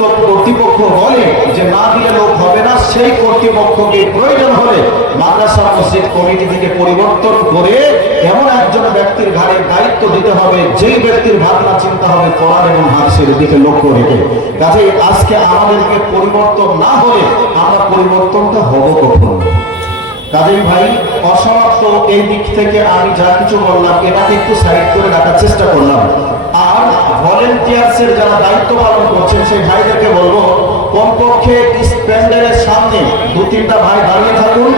কর্তৃপক্ষ বলে যে না দিলে লোক হবে না, সেই কর্তৃপক্ষকে প্রয়োজন হলে মাদ্রাসা মসজিদ কমিটি থেকে পরিবর্তন করে এমন একজন ব্যক্তির ঘাড়ে দায়িত্ব দিতে হবে যেই ব্যক্তির ভাবনা চিন্তা হবে কোরআন এবং হাদিসের দিকে লক্ষ্য রেখে। কাজেই আজকে আমাদেরকে পরিবর্তন না হলে আমরা পরিবর্তনটা হব কখন? কাজেই ভাই, অসমাপ্ত এই দিক থেকে আমি যা কিছু বললাম এটাকে একটু সাইড করে রাখার চেষ্টা করলাম। আর ভলেন্টিয়ার্সের যারা দায়িত্ব পালন করছেন সেই ভাইদেরকে বলবো, কমপক্ষে প্যান্ডেলের সামনে 2-3টা ভাই দাঁড়িয়ে থাকুন,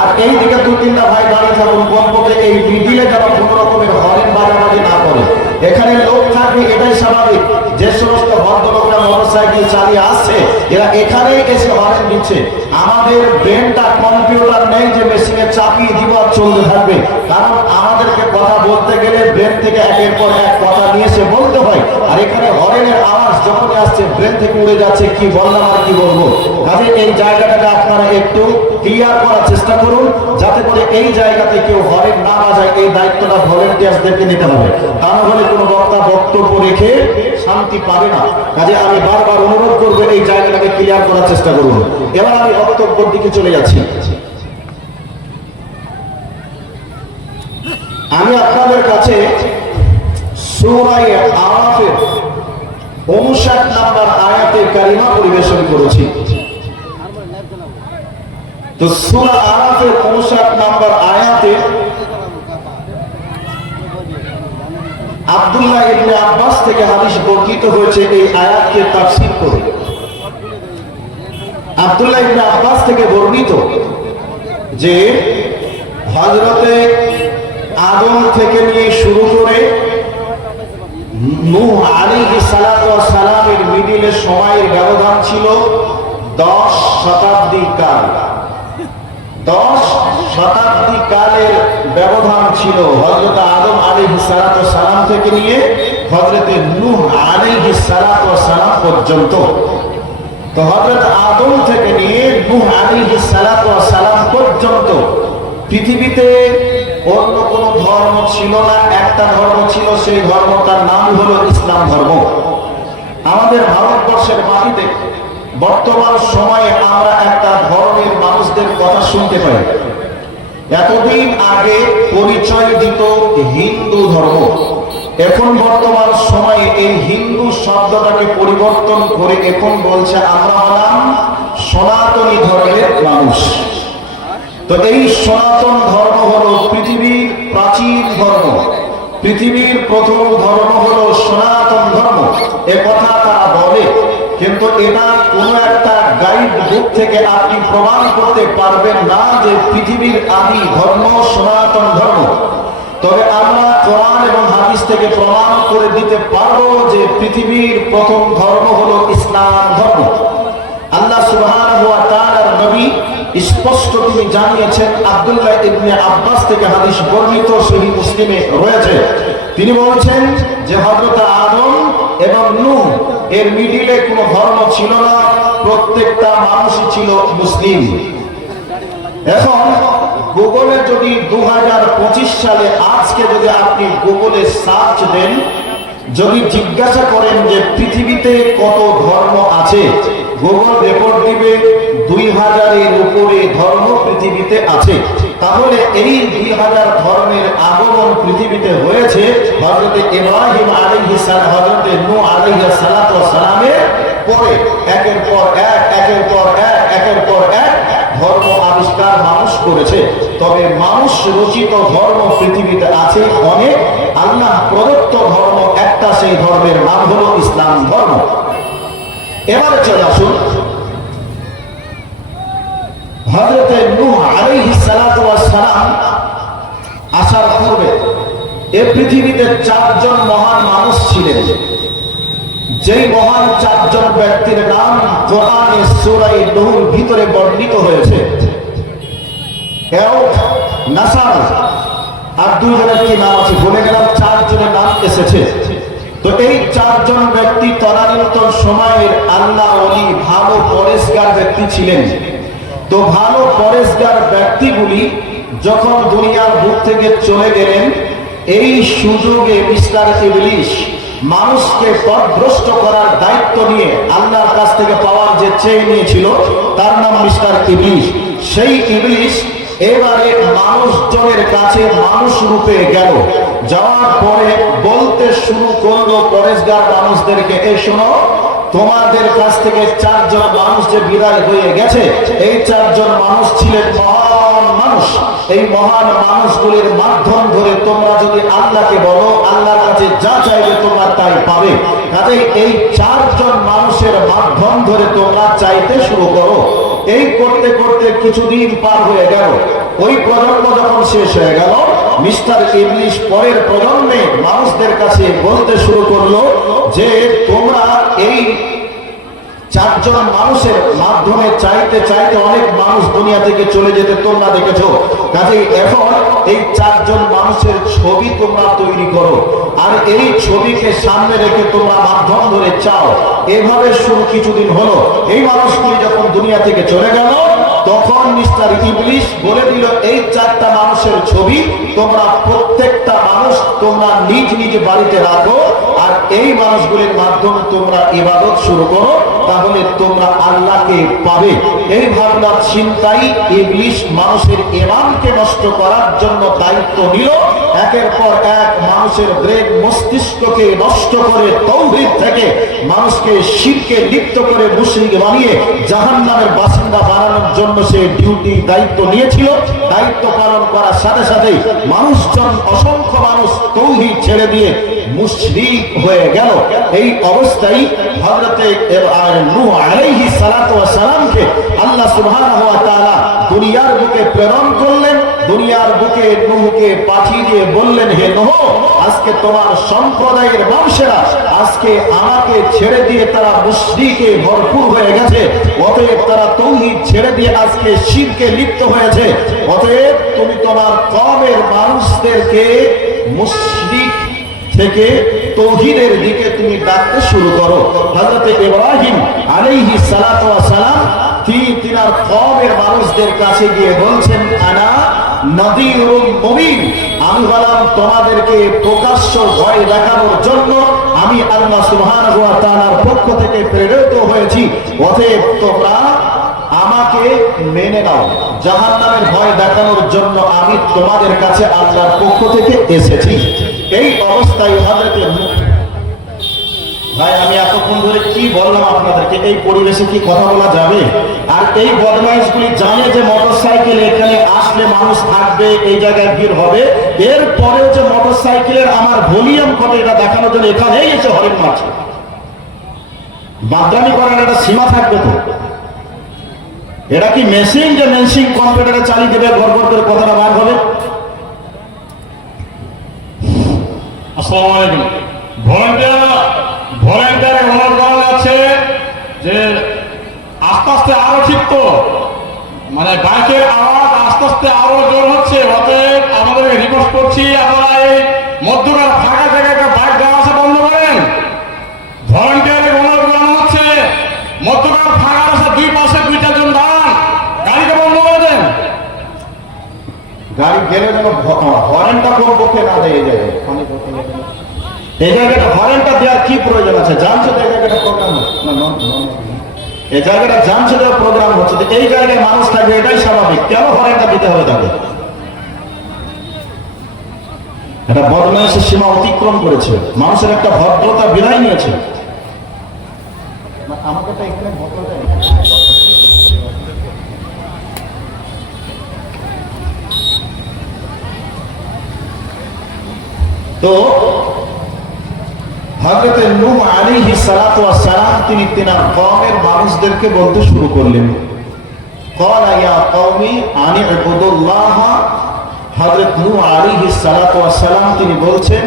আর এই দিকে 2-3টা ভাই দাঁড়িয়ে থাকুন। কমপক্ষে এই মিডিলে যারা কোনো রকমের হরেন বাজাবাজি না করে। এখানে লোক থাকবে, এটাই স্বাভাবিক। যে সমস্ত ভদ্রলোকরা মোটরসাইকেল চালিয়ে আসছে এরা এখানেই এসে হরেন দিচ্ছে। আমাদের ব্রেনটা কম্পিউটার নেই যে মেশিনে চাপিয়ে দিব আর চলতে থাকবে। কারণ আমাদেরকে কথা বলতে গেলে ব্রেন থেকে একের পর এক কথা নিয়ে এসে বলতে হয়। আর এখানে হরেনের আওয়াজ যখনই আসছে ব্রেন থেকে উড়ে যাচ্ছে, কি বললাম আর কি বলবো। কাজে এই জায়গাটাকে আপনারা একটু ক্লিয়ার করার চেষ্টা করুন, যাতে করে এই জায়গাতে কেউ হরেন না বাজায়। এই দায়িত্বটা ভলেন্টিয়ার্সদেরকে নিতে হবে, তা না হলে কোনো বক্তা বক্তব্য রেখে শান্তি পাবে না। কাজে আমি বারবার অনুরোধ করবো এই জায়গাটাকে ক্লিয়ার করার চেষ্টা করুন। এবার আমি বক্তব্যের দিকে চলে যাচ্ছি। আমি আপনাদের কাছে সূরা আরাফের 59 নম্বর আয়াতে কারিমা পরিবেশন করেছি। তো সূরা আরাফের 59 নম্বর আয়াতে আব্দুল্লাহ ইবনে আব্বাস থেকে হাদিস বর্ণিত হয়েছে এই আয়াতকে তাফসীর করে। আব্দুল্লাহ ইবনে আব্বাস থেকে বর্ণিত যে হযরতে আদম থেকে নিয়ে শুরু করে নূহ আলাইহিস সালাতু ওয়াস সালামের মিডিলে সময়ের ব্যবধান ছিল 10 শতাব্দী কাল। 10 শতাব্দী কালের ব্যবধান ছিল হযরত আদম আলাইহিস সালাতু ওয়াস সালাম থেকে নিয়ে হযরত নূহ আলাইহিস সালাতু ওয়াস সালাম পর্যন্ত। তো হযরত আদম থেকে নিয়ে নূহ আলাইহিস সালাতু ওয়াস সালাম পর্যন্ত পৃথিবীতে অন্য কোন ধর্ম ছিল না, একটা ধর্ম ছিল, সেই ধর্মটার নাম হলো ইসলাম ধর্ম। আমাদের ভারতবর্ষের মাটিতে বর্তমান সময়ে আমরা একটা ধর্মের মানুষদের কথা শুনতে পাই। এতদিন আগে পরিচয় দিত হিন্দু ধর্ম, এখন বর্তমান সময়ে এই হিন্দু শব্দটাকে পরিবর্তন করে এখন বলছে আমরা হলাম সনাতনী ধর্মের মানুষ। তো এই সনাতন ধর্ম হলো পৃথিবীর প্রাচীন ধর্ম, পৃথিবীর প্রথম ধর্ম হলো সনাতন ধর্ম। এ কথা তারা বলে, কিন্তু এটা কোন একটা গাইড বুক থেকে আপনি প্রমাণ করতে পারবেন না যে পৃথিবীর আদি ধর্ম সনাতন ধর্ম। তবে আমরা কোরআন এবং হাদিস থেকে প্রমাণ করে দিতে পারবো যে পৃথিবীর প্রথম ধর্ম হলো ইসলাম ধর্ম। আল্লাহ সুবহানাহু ওয়া তাআলার নবী স্পষ্ট তিনি জানিয়েছেন, আব্দুল্লাহ ইবনে আব্বাস থেকে হাদিস বর্ণিত সহিহ মুসলিমে রয়েছে। তিনি বলেছেন যে হযরত আদম এবং নূহ এর মিডিলে কোনো ধর্ম ছিল না, প্রত্যেকটা মানুষই ছিল মুসলিম। এখন গুগলে যদি 2025 সালে আজকে যদি আপনি গুগলে সার্চ দেন, যদি জিজ্ঞাসা করেন যে পৃথিবীতে কত ধর্ম আছে, গুগল রেকর্ড দিবে 2000-এর উপরে ধর্ম পৃথিবীতে আছে। তাহলে এই 2000 ধর্মের আগমন পৃথিবীতে হয়েছে হযরত ইব্রাহিম আলাইহিস সালাম, হযরত নূহ আলাইহিস সালাতু ওয়াস সালামের পরে। একের পর এক, একের পর এক, একের পর এক ধর্ম আবিষ্কার মানুষ করেছে। তবে মানুষ রচিত ধর্ম পৃথিবীতে আছে অনেক, আল্লাহ প্রদত্ত ধর্ম একটা, সেই ধর্মের নাম হলো ইসলাম ধর্ম। এবারে চলে আসুন, হযরত নূহ আলাইহিস সালাতু ওয়াস সালাম আসার পূর্বে এই পৃথিবীতে 4 জন মহান মানুষ ছিলেন। যেই মহান 4 জন ব্যক্তির নাম কোরআনে সূরা নূহর ভিতরে বর্ণিত হয়েছে। এউক, নাসার, আর 2 জনের কি নাম আছে বলে গেলাম, 4 জনের নাম এসেছে। তো এই 4 জন ব্যক্তি তদানীন্তন সময়ের আল্লাহ ওলি, ভালো পরেশগার ব্যক্তি ছিলেন। তো ভালো পরেশগার ব্যক্তিগুলি যখন দুনিয়ার বুক থেকে চলে গেলেন, এই সুযোগে মিস্টার ইবলিশ মানুষকে পথভ্রষ্ট করার দায়িত্ব নিয়ে আল্লাহর কাছ চেয়ে নিয়েছিল, তার নাম মিস্টার ইবলিশ। সেই ইবলিশ এবারে মানুষজনের কাছে মানুষ রূপে গেল, যাওয়ার পরে বলতে শুরু করলো পরেশগার মানুষদেরকে, এই শোনো, তোমাদের কাছ থেকে 4 জন মানুষ যে বিদায় হয়ে গেছে, এই 4 জন মানুষ ছিলেন মহান মানুষ। এই মহান মানুষগুলির মাধ্যম ধরে তোমরা যদি আল্লাহকে বলো, আল্লাহর কাছে যা চাইবে তোমরা তাই পাবে। কাজেই এই 4 জন মানুষের মাধ্যম ধরে তোমরা চাইতে শুরু করো। এই করতে করতে কিছুদিন পার হয়ে গেল। ওই প্রজন্ম যখন শেষ হয়ে গেল, মিস্টার ইবলিশ পরের প্রজন্মে মানুষদের কাছে বলতে শুরু করলো যে তোমরা এই 4 জন মানুষের মাধ্যমে চাইতে চাইতে অনেক মানুষ দুনিয়া থেকে চলে যেতে তোমরা দেখেছো। কাজেই এখন এই 4 জন মানুষের ছবি তোমরা তৈরি করো, আর এই ছবিকে সামনে রেখে তোমরা মাধ্যম ধরে চাও। এভাবে শুরু কিছুদিন হলো। এই মানুষগুলি যখন দুনিয়া থেকে চলে গেল, তখন মিস্টার ইবলিশ বলে দিল, এই 4টা মানুষের ছবি তোমরা প্রত্যেকটা মানুষ তোমরা নিজ নিজ বাড়িতে রাখো, আর এই মানুষগুলির মাধ্যমে তোমরা ইবাদত শুরু করো, তাহলে তোমরা আল্লাহকে পাবে। এই ভাবনা চিন্তাই ইবলিশ মানুষের ঈমানকে নষ্ট করার জন্য দায়িত্ব নিল। একের পর এক মানুষের ব্রেন মস্তিষ্ককে নষ্ট করে তাওহীদ থেকে মানুষকে শিরকে লিপ্ত করে মুশরিক বানিয়ে জাহান্নামের বাসিন্দা বানানোর জন্য সে ডিউটি দায়িত্ব নিয়েছিল। দায়িত্ব পালন করার সাথে সাথে মানুষজন, অসংখ্য মানুষ তাওহীদ ছেড়ে দিয়ে মুশরিক হয়ে গেল। এই অবস্থায় হযরতে নূহ আলাইহিস সালাতু ওয়াস সালামকে আল্লাহ সুবহানাহু ওয়া তাআলা দুনিয়ার বুকে প্রেরণ করলেন। দুনিয়ার বুকে নূহকে পাঠিয়ে দিয়ে বললেন, হে নূহ, আজকে তোমার সম্প্রদায়ের মানুষেরা আজকে আমাকে ছেড়ে দিয়ে তারা মুশরিকে ভরপুর হয়ে গেছে। অতএব তারা তাওহীদ ছেড়ে দিয়ে আজকে শিরকে লিপ্ত হয়েছে। অতএব তুমি তোমার কওমের মানুষদেরকে মুশরিক থেকে তাওহীদের দিকে তুমি ডাকতে শুরু করো। হযরত ইব্রাহিম আলাইহিস সালাতু ওয়াস সালাম তিনার কওমের মানুষদের কাছে গিয়ে বলছেন, আনা নাযীরুম মুবিন, আমি হলাম তোমাদেরকে প্রকাশ্য ভয় দেখানোর জন্য আমি আল্লাহ সুবহানাহু ওয়া তাআলার পক্ষ থেকে প্রেরিত হয়েছি। অতএব তোমরা আমাকে মেনে নাও। জাহান্নামের ভয় দেখানোর জন্য আমি তোমাদের কাছে আল্লাহর পক্ষ থেকে এসেছি। এই অবস্থায় হযরত ভাই, আমি এতক্ষণ ধরে কি বললাম আপনাদেরকে, এই পরিবেশে কি কথা বলা যাবে? আর এই বদমাইশগুলি জানে যে মোটরসাইকেল এখানে আসলে মানুষ থাকবে, এই জায়গায় ভিড় হবে। এরপরেও যে মোটরসাইকেলের আমার ভলিউম কত এটা দেখানোর জন্য এখানেই এসে হরেন মারছে। বাদরামি করার একটা সীমা থাকবে তো। এটা কি মেশিন যে মেশিন কম্পিউটারে চালিয়ে দেবে, গড়গড় করে কথাটা বার হবে? আসসালামু আলাইকুম। ভলেন্টিয়ার অনুরোধ করা যাচ্ছে যে আস্তে আস্তে আরো ঠিক তো, মানে বাইকের আওয়াজ আস্তে আস্তে আরো জোর হচ্ছে। অতএব আমাদেরকে রিকোয়েস্ট করছি, আপনারা এই মধ্যকার ফাঁকা জায়গায় বাইক যাওয়া আসা বন্ধ করেন। ভলেন্টিয়ারের অনুরোধ করানো হচ্ছে, মধ্যকার ফাঁকা রাস্তা দুই পাশে 2-4 জন দাঁড়ান, গাড়িকে বন্ধ করে দেন। গাড়ি গেলে যেন হরেনটা কমপক্ষে না দেয় যায়। এই জায়গাটা হরেনটা দেওয়ার কি প্রয়োজন আছে? জানছো তো এই জায়গাটা প্রোগ্রাম, এই জায়গাটা জানছো তো প্রোগ্রাম হচ্ছে, এই জায়গায় মানুষ থাকবে, এটাই স্বাভাবিক। কেন হরেনটা দিতে হবে তাকে? এটা বদমাইশের সীমা অতিক্রম করেছে, মানুষের একটা ভদ্রতা বিদায় নিয়েছে। আমাকে তো এখানে ভদ্রতা তো হযরত নূহ আলাইহিস সালাতু ওয়াস সালাম তিনি তিনার কওমের মানুষদেরকে বলতে শুরু করলেন, ক্বালা ইয়া কওমি আনি ইবুদুল্লাহ। হযরত নূহ আলাইহিস সালাতু ওয়াস সালাম তিনি বলছেন,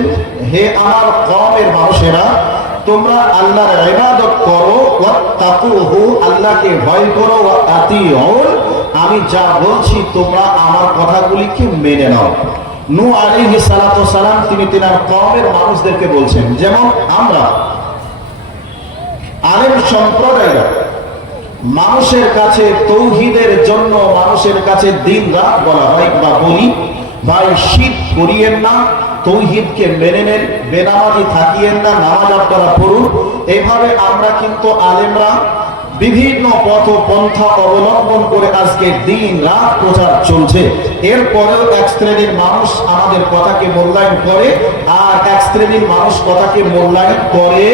হে আমার কওমের মানুষেরা, তোমরা আল্লাহর ইবাদত করো, ওয়াত্তাকুহু, আল্লাহকে ভয় করো, ওয়া আতিউন, আমি যা বলছি তোমরা আমার কথাগুলিকে মেনে নাও। নূহ আলাইহিস সালাতু ওয়াস সালাম তিনি তিনার কওমের মানুষদেরকে বলছেন, যেমন আমরা আলেম সম্প্রদায়রা মানুষের কাছে তাওহীদের জন্য মানুষের কাছে দিন রাত বলা হয় বা বলি, ভাই শিরক করিয়েন না, তাওহীদকে মেনে নেন, বেনামাজি থাকিয়েন না, নামাজ আপনারা পড়ুন। এইভাবে আমরা কিন্তু আলেমরা বিভিন্ন পথ পন্থা অবলম্বন করে আজকে দিন রাত প্রচার চলছে। এরপরেও এক শ্রেণীর মানুষ আমাদের কথাকে মূল্যায়ন করে, আর এক শ্রেণীর মানুষ কথাকে মূল্যায়ন করে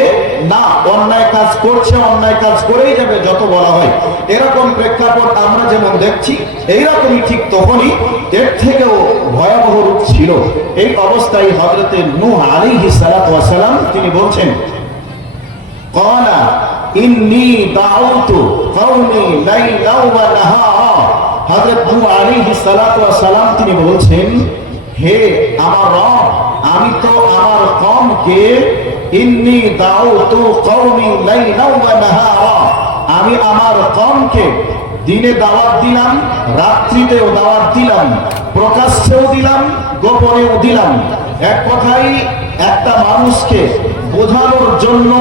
না। অন্যায় কাজ করছে, অন্যায় কাজ করেই যাবে যত বলা হয়। এরকম প্রেক্ষাপট আমরা যেমন দেখছি, এইরকমই ঠিক তখনই এর থেকেও ভয়াবহ রূপ ছিল। এই অবস্থায় হযরতে নূহ আলাইহিস সালাতু ওয়াস সালাম তিনি বলছেন, ক্বালা ইন্নী দাউতু কওমি লাইলা ওয়া নাহারা। হযরত নূহ আলাইহিস সালাতু ওয়াস সালাম তিনি বলছেন, হে আমার রব, আমি তো আমার কওমকে ইন্নী দাউতু কওমি লাইলা ওয়া নাহারা, আমি আমার কওমকে দিনে দাওয়াত দিলাম, রাত্রিতেও দাওয়াত দিলাম, প্রকাশ্যেও দিলাম, গোপনেও দিলাম। এক কথাই একটা মানুষকে বোঝানোর জন্য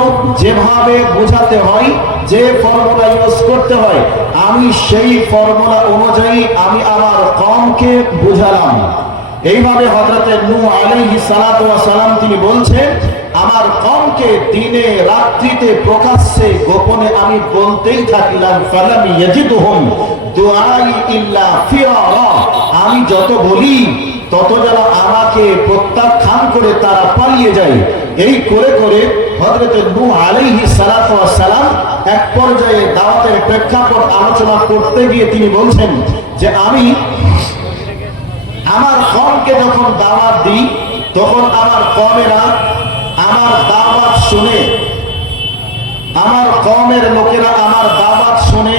যেভাবে বোঝাতে হয়, যে ফর্মুলা ইউজ করতে হয়, আমি সেই ফর্মুলা অনুযায়ী আমি আমার কওমকে বুঝালাম। এইভাবে হযরতে নূহ আলাইহিস সালাতু ওয়াস সালাম তিনি বলছেন, আমার কওমকে দিনে রাত্রিতে প্রকাশ্যে গোপনে আমি বলতেই থাকিলাম, ফালাম ইয়াজিদুহুম দুআই ইল্লা ফিরারা। আমি যত বলি তত যেন আমাকে প্রত্যাখ্যান করে তারা পালিয়ে যায়। এই করে করে হযরতে নূহ আলাইহিস সালাতু ওয়াস সালাম এক পর্যায়ে দাওয়াতের প্রেক্ষাপট আলোচনা করতে গিয়ে তিনি বলছেন যে আমি আমার কওমকে যখন দাওয়াত দিই, তখন আমার কওমেরা আমার দাওয়াত শুনে, আমার কওমের লোকেরা আমার দাওয়াত শুনে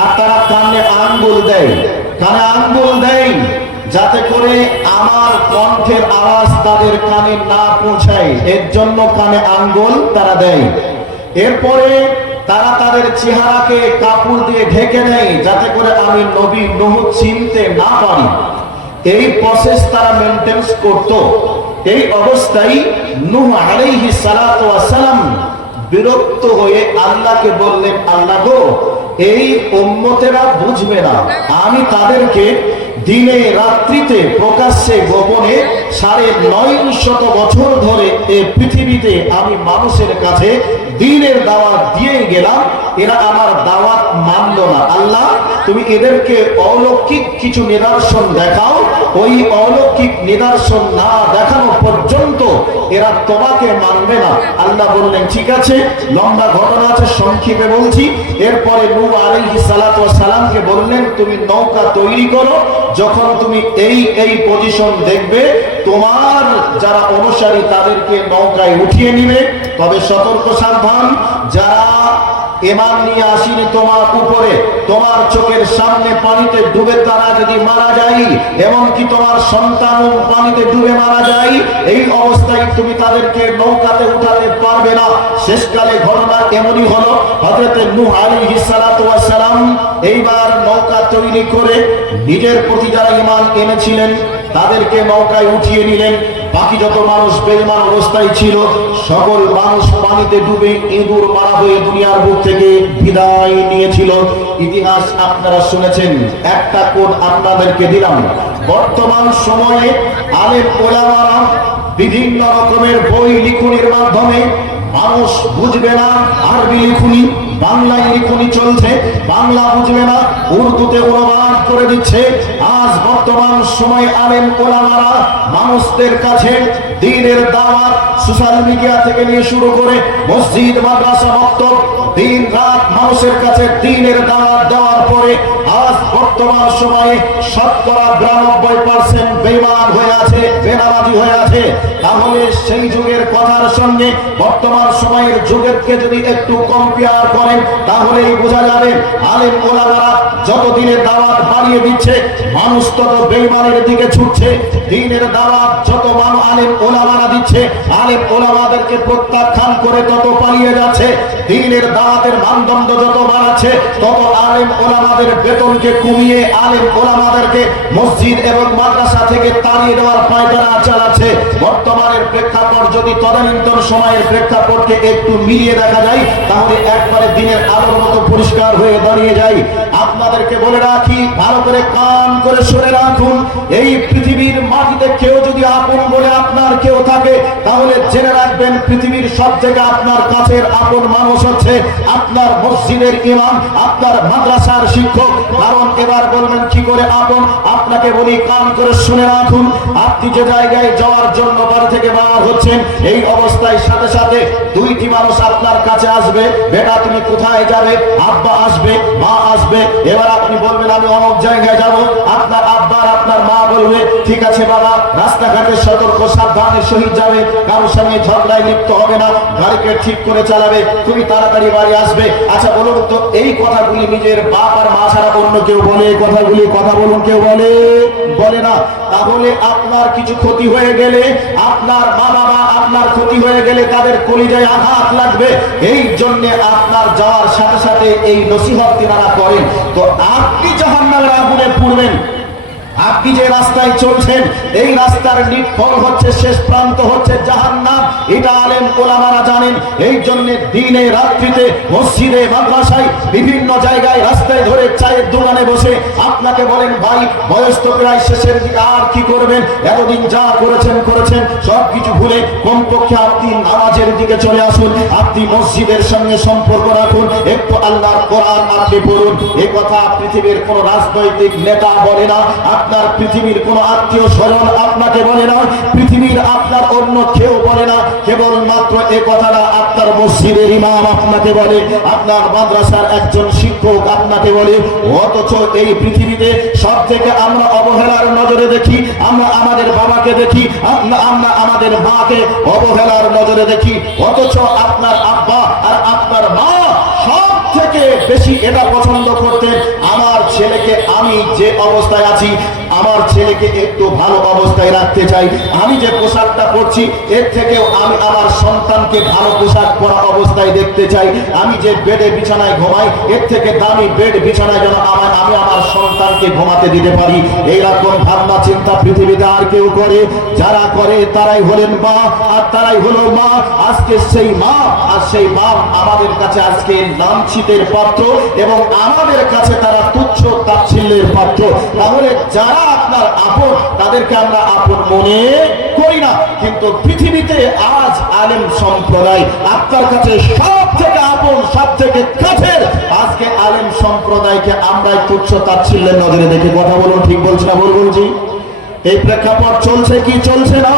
আর তারা কানে আঙ্গুল দেয়, কানে আঙ্গুল দেয়, যাতে করে আমার কণ্ঠের আওয়াজ তাদের কানে না পৌঁছায়। এর জন্য কানে আঙ্গুল তারা দেয়। এরপরে তারা তাদের চেহারাকে কাপড় দিয়ে ঢেকে নেয়, যাতে করে আমি নবী নূহ চিনতে না পারি। এই প্রসেস তারা মেনটেন করত। এই অবস্থায় নূহ আলাইহিস সালাতু ওয়াস সালাম বিরক্ত হয়ে আল্লাহকে বললেন, আল্লাহ গো, এই উম্মতেরা বুঝবে না, আমি তাদেরকে দিনে রাত্রিতে প্রকাশ্যে গোপনে ৯৫০ বছর ধরে এই পৃথিবীতে আমি মানুষের কাছে দ্বীনের দাওয়াত দিয়ে গেলাম, এরা আমার দাওয়াত মানল না। আল্লাহ, তুমি এদেরকে অলৌকিক কিছু নিদর্শন দেখাও, ওই অলৌকিক নিদর্শন না দেখানো পর্যন্ত এরা তোমাকে মানবে না। আল্লাহ বললেন, ঠিক আছে, লম্বা ঘটনা আছে, সংক্ষেপে বলছি। এরপরে নূহ আলাইহিস সালাতু ওয়াস সালামকে বললেন, তুমি নৌকা তৈরি করো, যখন তুমি এই পজিশন দেখবে, তোমার যারা অনুসারী তাদেরকে নৌকায় উঠিয়ে নিবে। তবে সতর্ক সাবধান, যারা ঈমান নিয়ে আসেনি তোমার উপরে, তোমার চোখের সামনে পানিতে ডুবে তারা যদি মারা যায়, এমনকি তোমার সন্তান পানিতে ডুবে মারা যায়, এই অবস্থায় তুমি তাদেরকে নৌকাতে উঠাতে পারবে না। শেষকালে ঘটনা এমনই হলো, হযরতে নূহ আলাইহিস সালাতু ওয়াস সালাম এইবার নৌকা তৈরি করে নিজের প্রতি যারা ঈমান এনেছিলেন তাদেরকে নৌকায় উঠিয়ে নিলেন। বাকি যত মানুষ বেঈমান অবস্থায় ছিল, সকল মানুষ পানিতে ডুবে ইঁদুর মারা হয়ে দুনিয়ার বুক থেকে বিদায় নিয়েছিল। ইতিহাস আপনারা শুনেছেন। একটা কোড আপনাদেরকে দিলাম, বর্তমান সময়ে আলেম ওলামারা বিভিন্ন রকমের বই লিখনির মাধ্যমে মানুষ বুঝবে না, আরবি লিখুনি, বাংলায় লিখুনি চলছে, বাংলা বুঝবে না, উর্দুতে অনুবাদ করে দিচ্ছে। আজ বর্তমান সময় আলেম ওলামারা মানুষদের কাছে দ্বীনের দাওয়াত সোশ্যাল মিডিয়া থেকে নিয়ে শুরু করে মসজিদ, মাদ্রাসা, মক্তব, দিন রাত মানুষের কাছে দ্বীনের দাওয়াত দেওয়ার পরে আজ বর্তমান সময়ে শতকরা ৯২% বেঈমান হয়ে আছে, বেনামাজি হয়ে আছে। তাহলে সেই যুগের কথার সঙ্গে বর্তমান সময়ের যুগেরকে যদি একটু কম্পেয়ার করেন, তাহলেই বোঝা যাবে আলেম ওলামারা যত দিনের দাওয়াত বাড়িয়ে দিচ্ছে, মানুষ তত বেঈমানের দিকে ছুটছে। দ্বীনের দাওয়াত যত মানুষ আলেম ওলামারা দিচ্ছে, আলেম ওলামাদেরকে প্রত্যাখ্যান করে তত পালিয়ে যাচ্ছে। দ্বীনের দাওয়াতের মানদণ্ড যত বাড়াচ্ছে, তত আলেম ওলামাদের বেতনকে কমিয়ে আলেম ওলামাদেরকে মসজিদ এবং মাদ্রাসা থেকে তাড়িয়ে দেওয়ার পায়তারা চালাচ্ছে। বর্তমানের প্রেক্ষাপট যদি তদানীন্তন সময়ের প্রেক্ষাপটকে একটু মিলিয়ে দেখা যায়, তাহলে একবারে দিনের আলোর মতো পরিষ্কার হয়ে দাঁড়িয়ে যায়। আপনার আপনাদেরকে বলে রাখি, ভালো করে কান করে শুনে রাখুন, এই পৃথিবীর মাটিতে কেউ যদি আপন বলে আপনার কেউ থাকে, তাহলে জেনে রাখবেন পৃথিবীর সব থেকে আপনার কাছের আপন মানুষ হচ্ছে আপনার মসজিদের ইমাম, আপনার মাদ্রাসার শিক্ষক। কারণ এবার বলবেন কি করে আপন, আপনাকে বলি কান করে শুনে রাখুন। আপনি যে জায়গায় যাওয়ার জন্য বাড়ি থেকে বার হচ্ছেন, এই অবস্থায় সাথে সাথে দুইটি মানুষ আপনার কাছে আসবে, বেটা তুমি কোথায় যাবে? আব্বা আসবে, মা আসবে। এবার আপনি বলবেন আমি অমুক জায়গায় যাব। আপনার আব্বা আর আপনার মা বলবে ঠিক আছে বাবা, রাস্তাঘাটে সতর্ক সাবধানের সহিত যাবে, কারোর সঙ্গে ঝগড়ায় লিপ্ত হবে না, গাড়িকে ঠিক করে চালাবে, তুমি তাড়াতাড়ি বাড়ি আসবে। আচ্ছা বলুন তো, এই কথাগুলি নিজের বাপ আর মা ছাড়া অন্য কেউ বলে? এই কথাগুলি কথা বলুন, কেউ বলে? বলে না। তাহলে আপনার কিছু ক্ষতি হয়ে গেলে, আপনার মা বাবা আপনার ক্ষতি হয়ে গেলে তাদের কলিজায় আঘাত লাগবে। এই জন্য আপনার যাওয়ার সাথে সাথে এই নসিহত তিনারা করেন। তো আপনি জাহান্নামের আগুনে পুড়বেন। আপনি যে রাস্তায় চলছেন, এই রাস্তার নির্ভর হচ্ছে, শেষ প্রান্ত হচ্ছে জাহান্নাম। এটা আলেম ওলামারা জানেন। এই জন্য দিনে রাত্রিতে মসজিদে মাদ্রাসায় বিভিন্ন জায়গায় রাস্তায় ধরে চায়ের দোকানে বসে আপনাকে বলেন ভাই বয়স তো প্রায় শেষের দিকে, আর কি করবেন, এতদিন যা করেছেন সব কিছু ভুলে কমপক্ষে আপনি নামাজের দিকে চলে আসুন, আপনি মসজিদের সঙ্গে সম্পর্ক রাখুন, একটু আল্লাহর কোরআন আপনি পড়ুন। এ কথা পৃথিবীর কোন রাজনৈতিক নেতা বলে না, আপনার পৃথিবীর কোন আত্মীয় স্বজন আপনাকে বলে না, পৃথিবীর আপনার অন্য কেউ বলে না, কেবলমাত্র এ কথাটা আপনার মসজিদের ইমাম আপনাকে বলে, আপনার মাদ্রাসার একজন শিক্ষক আপনাকে বলে। অথচ এই পৃথিবীতে সব থেকে আমরা অবহেলার নজরে দেখি, আমরা আমাদের বাবাকে দেখি, আমরা আমাদের মাকে অবহেলার নজরে দেখি। অথচ আপনার আব্বা আর আপনার মা সব থেকে বেশি এটা পছন্দ করতেন, আমার ছেলেকে আমি যে অবস্থায় আছি, আমার ছেলেকে একটু ভালো অবস্থায় রাখতে চাই, আমি যে পোশাকটা পরছি এর থেকেও আমি আমার সন্তানকে ভালো পোশাক পরা অবস্থায় দেখতে চাই, আমি যে বেডে বিছানায় ঘুমাই এর থেকে দামি বেড বিছানায় যেন আমি আমার সন্তানকে ঘুমাতে দিতে পারি। এইরকম ভাবনা চিন্তা পৃথিবীতে আর কেউ করে? যারা করে তারাই হলেন মা, আর তারাই হলো মা। আজকে সেই মা আর সেই বাপ আমাদের কাছে আজকে লাঞ্ছিতের পাত্র, এবং আমাদের কাছে তারা তুচ্ছ তাচ্ছিল্যের পাত্র। তাহলে যারা আপনার আপন তাদেরকে আমরা আপন মনে করি না, কিন্তু পৃথিবীতে আজ আলেম সম্প্রদায় আপনার কাছে সব থেকে আপন, সব থেকে কাছের। আজকে আলেম সম্প্রদায়কে আমরাই তুচ্ছ তাচ্ছিল্যের নজরে দেখে কথা বলুন, ঠিক বলছি না বলুন জি? এই প্রেক্ষাপট চলছে কি চলছে না?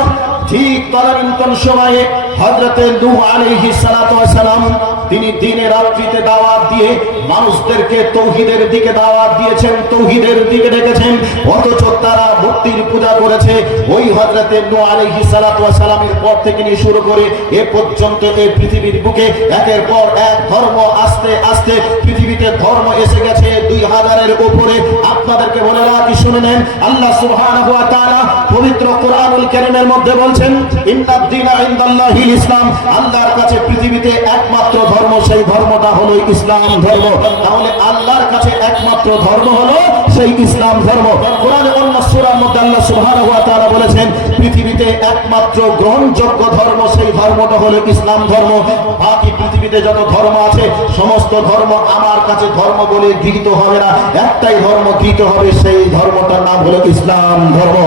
ঠিক তদানীন্তন সময়ে হযরতে নূহ আলাইহিস সালাতু ওয়াস সালাম তিনি দিনে রাত্রিতে দাওয়াত দিয়ে মানুষদেরকে তৌহিদের দিকে দাওয়াত দিয়েছেন, তৌহিদের দিকে ডেকেছেন। অথচ তারা মূর্তির পূজা করেছে। ওই হযরতে নূহ আলাইহিস সালাতু ওয়াস সালামের পর থেকে নিয়ে শুরু করে এ পর্যন্ত এই পৃথিবীর বুকে একের পর এক ধর্ম আস্তে আস্তে পৃথিবীতে ধর্ম এসে গেছে 2000-এর উপরে। আপনাদেরকে বলে রাখি, শুনে নেন, আল্লাহ সুবহানাহু ওয়া তাআলা পবিত্র কোরআনুল কারীমের মধ্যে বলছেন ইন্নাদ দীনা ইনদাল্লাহিল ইসলাম, আল্লাহর কাছে পৃথিবীতে একমাত্র ধর্ম, সেই ধর্মটা হলো ইসলাম ধর্ম। তাহলে আল্লাহর কাছে একমাত্র ধর্ম হলো সেই ইসলাম ধর্ম। কোরআনে অন্য সূরার মধ্যে আল্লাহ সুবহানাহু ওয়া তাআলা বলেছেন পৃথিবীতে একমাত্র গ্রহণযোগ্য ধর্ম, সেই ধর্মটা হলো ইসলাম ধর্ম। বাকি পৃথিবীতে যত ধর্ম আছে সমস্ত ধর্ম আমার কাছে ধর্ম বলে গৃহীত হবে না, একটাই ধর্ম গৃহীত হবে, সেই ধর্মটার নাম হলো ইসলাম ধর্ম।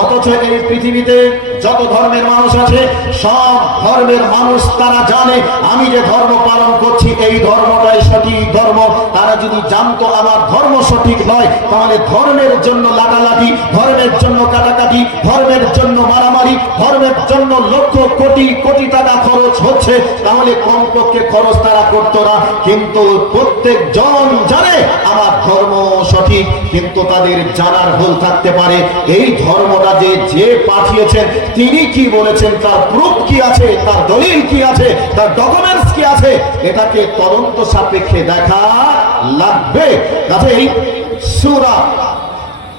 অথচ এই পৃথিবীতে যত ধর্মের মানুষ আছে সব ধর্মের মানুষ তারা জানে আমি যে ধর্ম পালন করছি এই ধর্মটাই সঠিক ধর্ম। তারা যদি জানতো আমার ধর্ম সঠিক নয়, তাহলে ধর্মের জন্য লাগালাগি, ধর্মের জন্য কাটাকাটি, ধর্মের জন্য মারামারি, ধর্মের জন্য লক্ষ কোটি কোটি টাকা খরচ হচ্ছে, তাহলে কমপক্ষে খরচ তারা করতো না। কিন্তু প্রত্যেক জন জানে আমার ধর্ম সঠিক, কিন্তু তাদের জানার ভুল থাকতে পারে এই ধর্মটা যে পাঠিয়েছেন তিনি কি বলেছেন, তার প্রুফ কি আছে, তার দলিল কি আছে, তার ডকুমেন্টস কি আছে, এটাকে তদন্ত সাপেক্ষে দেখা লাগবে। কাজেই সূরা